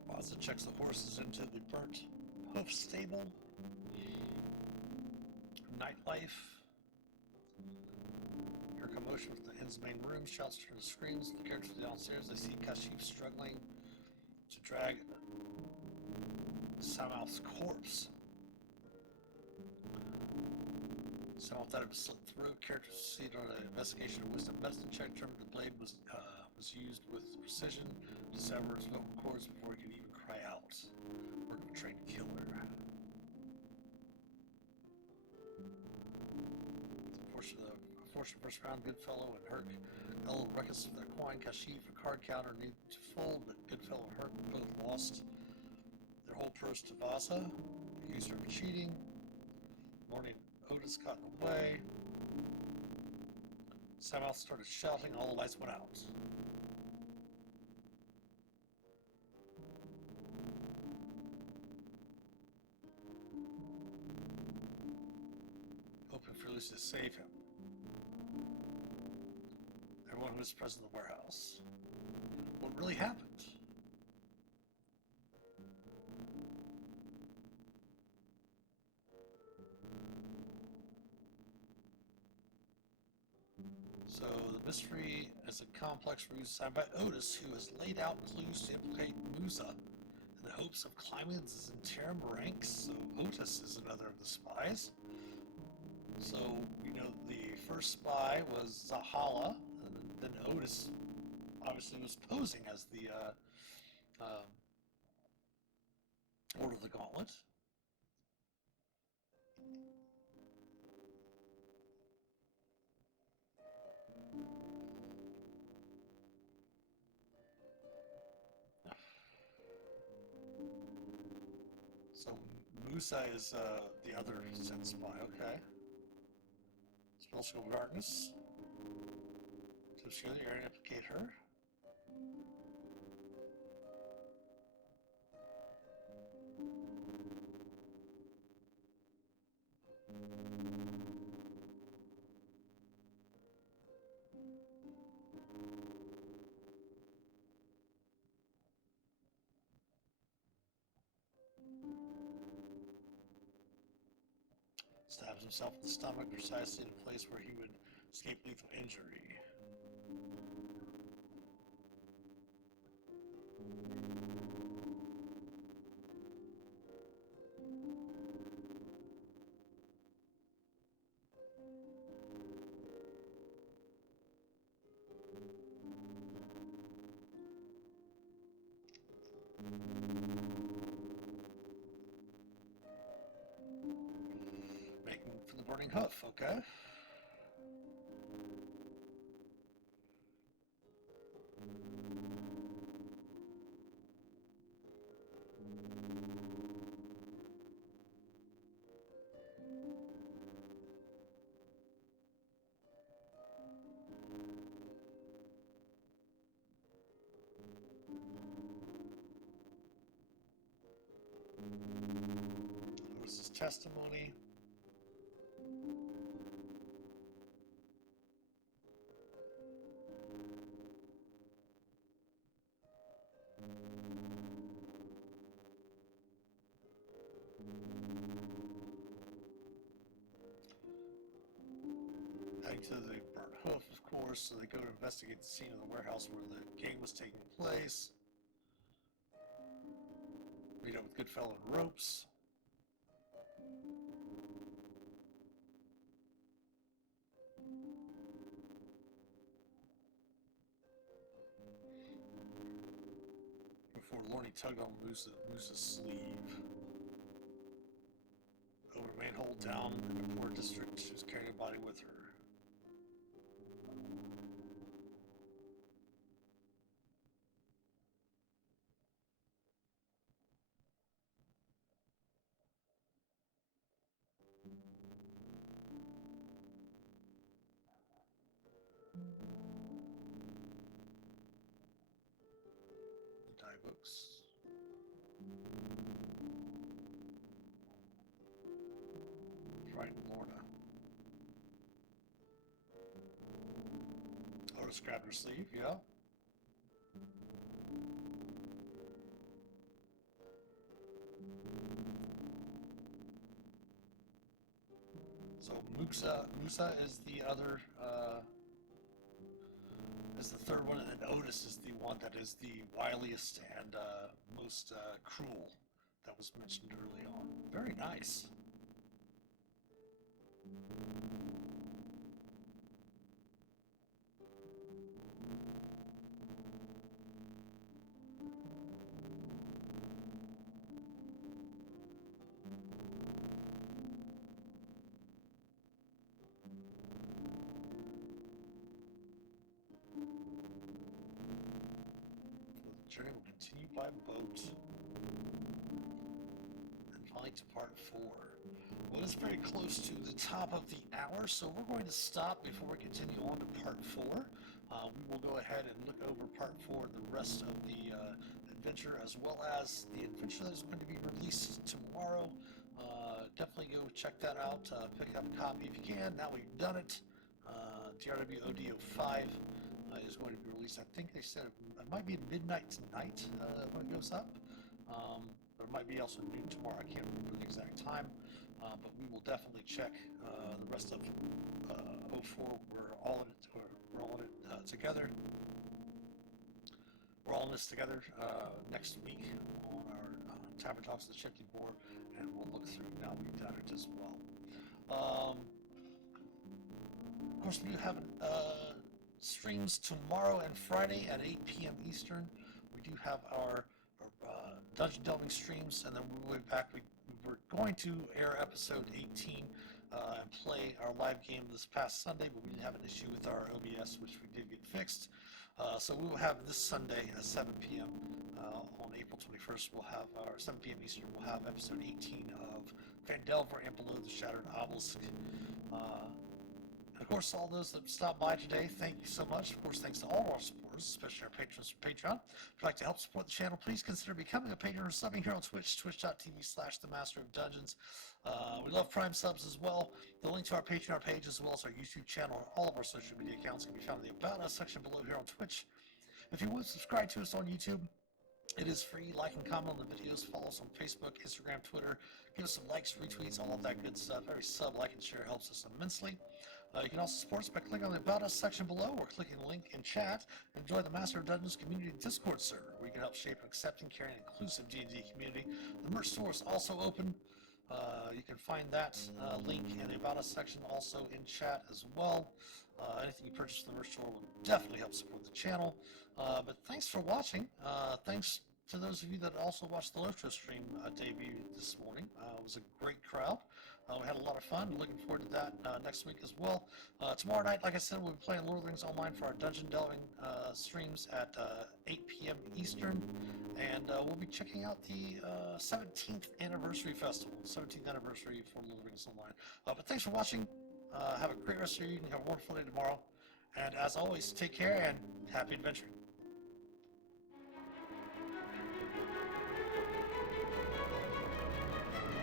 Mazda checks the horses into the burnt hoof stable. Nightlife. Hear commotion with the inn's main room. Shouts turn to screams. The characters downstairs. They see Kashif struggling to drag Samouth's corpse. Samouth thought it was slit through. Characters proceed on an investigation of wisdom medicine check. Determined the blade was used with precision to sever his vocal cords before he could even cry out. Work of a trained killer. Fortune first round, Goodfellow and Herc. Ella reckons with their coin. Kashif, a card counter, need to fold, but Goodfellow and Herc both lost their whole purse to Vasa. Accused her of cheating. Morning, Otis got in the way. Samouth started shouting, all the lights went out. Hoping for Lucy to save him. Everyone who was present in the warehouse. What really happened? So the mystery is a complex ruse designed by Otis, who has laid out clues to implicate Musa in the hopes of climbing the Zentirum ranks. So Otis is another of the spies. So, you know, the first spy was Zahala, and then Otis obviously was posing as the Lord of the Gauntlet. Musa is the other set spy. Okay. Spell darkness. To obscure the area and implicate her. Stabs himself in the stomach, precisely in a place where he would escape lethal injury. Making for the burning hoof, okay. This is testimony. Heading to the burnt hoof, of course, so they go to investigate the scene of the warehouse where the gang was taking place. Meet up with Goodfellow and Ropes. Before Lorne tugged on Moose's sleeve. Over a manhole down in the Boar district, she was carrying a body with her. The die books. Frightened Lorna. Lorna grabbed her sleeve, yeah. So Musa is the other, is the third one, and then Otis is the one that is the wiliest and most cruel that was mentioned early on. Very nice. The journey will continue by boat. And finally to part 4. Well, it's very close to the top of the hour, so we're going to stop before we continue on to part 4. We will go ahead and look over part 4, the rest of the adventure, as well as the adventure that is going to be released tomorrow. Definitely go check that out. Pick up a copy if you can. Now we've done it. DRWEP 5 is going to be released. I think they said it might be midnight tonight when it goes up. Or it might be also noon tomorrow. I can't remember the exact time. But we will definitely check the rest of 04. We're all in it. We're all in it together. We're all in this together next week on our Tavern Talks of the Shifty Boar, and we'll look through Now We've Done It as well. Of course, we do have streams tomorrow and Friday at 8 p.m. Eastern. We do have our dungeon delving streams, and then we'll be back. We're going to air episode 18 and play our live game this past Sunday, but we didn't have an issue with our OBS, which we did get fixed. So we will have this Sunday at 7 p.m. On April 21st. We'll have our 7 p.m. Eastern. We'll have episode 18 of Vandelver and Below the Shattered Obelisk. Of course, all those that stopped by today, thank you so much. Of course, thanks to all our supporters, especially our patrons from Patreon. If you'd like to help support the channel, please consider becoming a patron or subbing here on Twitch, twitch.tv/themasterofdungeons. We love Prime subs as well. The link to our Patreon page, as well as our YouTube channel, and all of our social media accounts can be found in the About Us section below here on Twitch. If you would subscribe to us on YouTube, it is free. Like and comment on the videos. Follow us on Facebook, Instagram, Twitter. Give us some likes, retweets, all of that good stuff. Every sub, like, and share helps us immensely. You can also support us by clicking on the About Us section below or clicking the link in chat and join the Master of Dungeons community Discord server, where you can help shape an accepting, caring, inclusive D&D community. The merch store is also open. You can find that link in the About Us section, also in chat as well. Anything you purchase from the merch store will definitely help support the channel. But thanks for watching. Thanks to those of you that also watched the Lotro stream debut this morning. It was a great crowd. We had a lot of fun. Looking forward to that next week as well. Tomorrow night, like I said, we'll be playing Lord of the Rings Online for our dungeon delving streams at 8 p.m. Eastern. And we'll be checking out the 17th anniversary festival, 17th anniversary for Lord of the Rings Online. But thanks for watching. Have a great rest of your evening. Have a wonderful day tomorrow. And as always, take care and happy adventuring.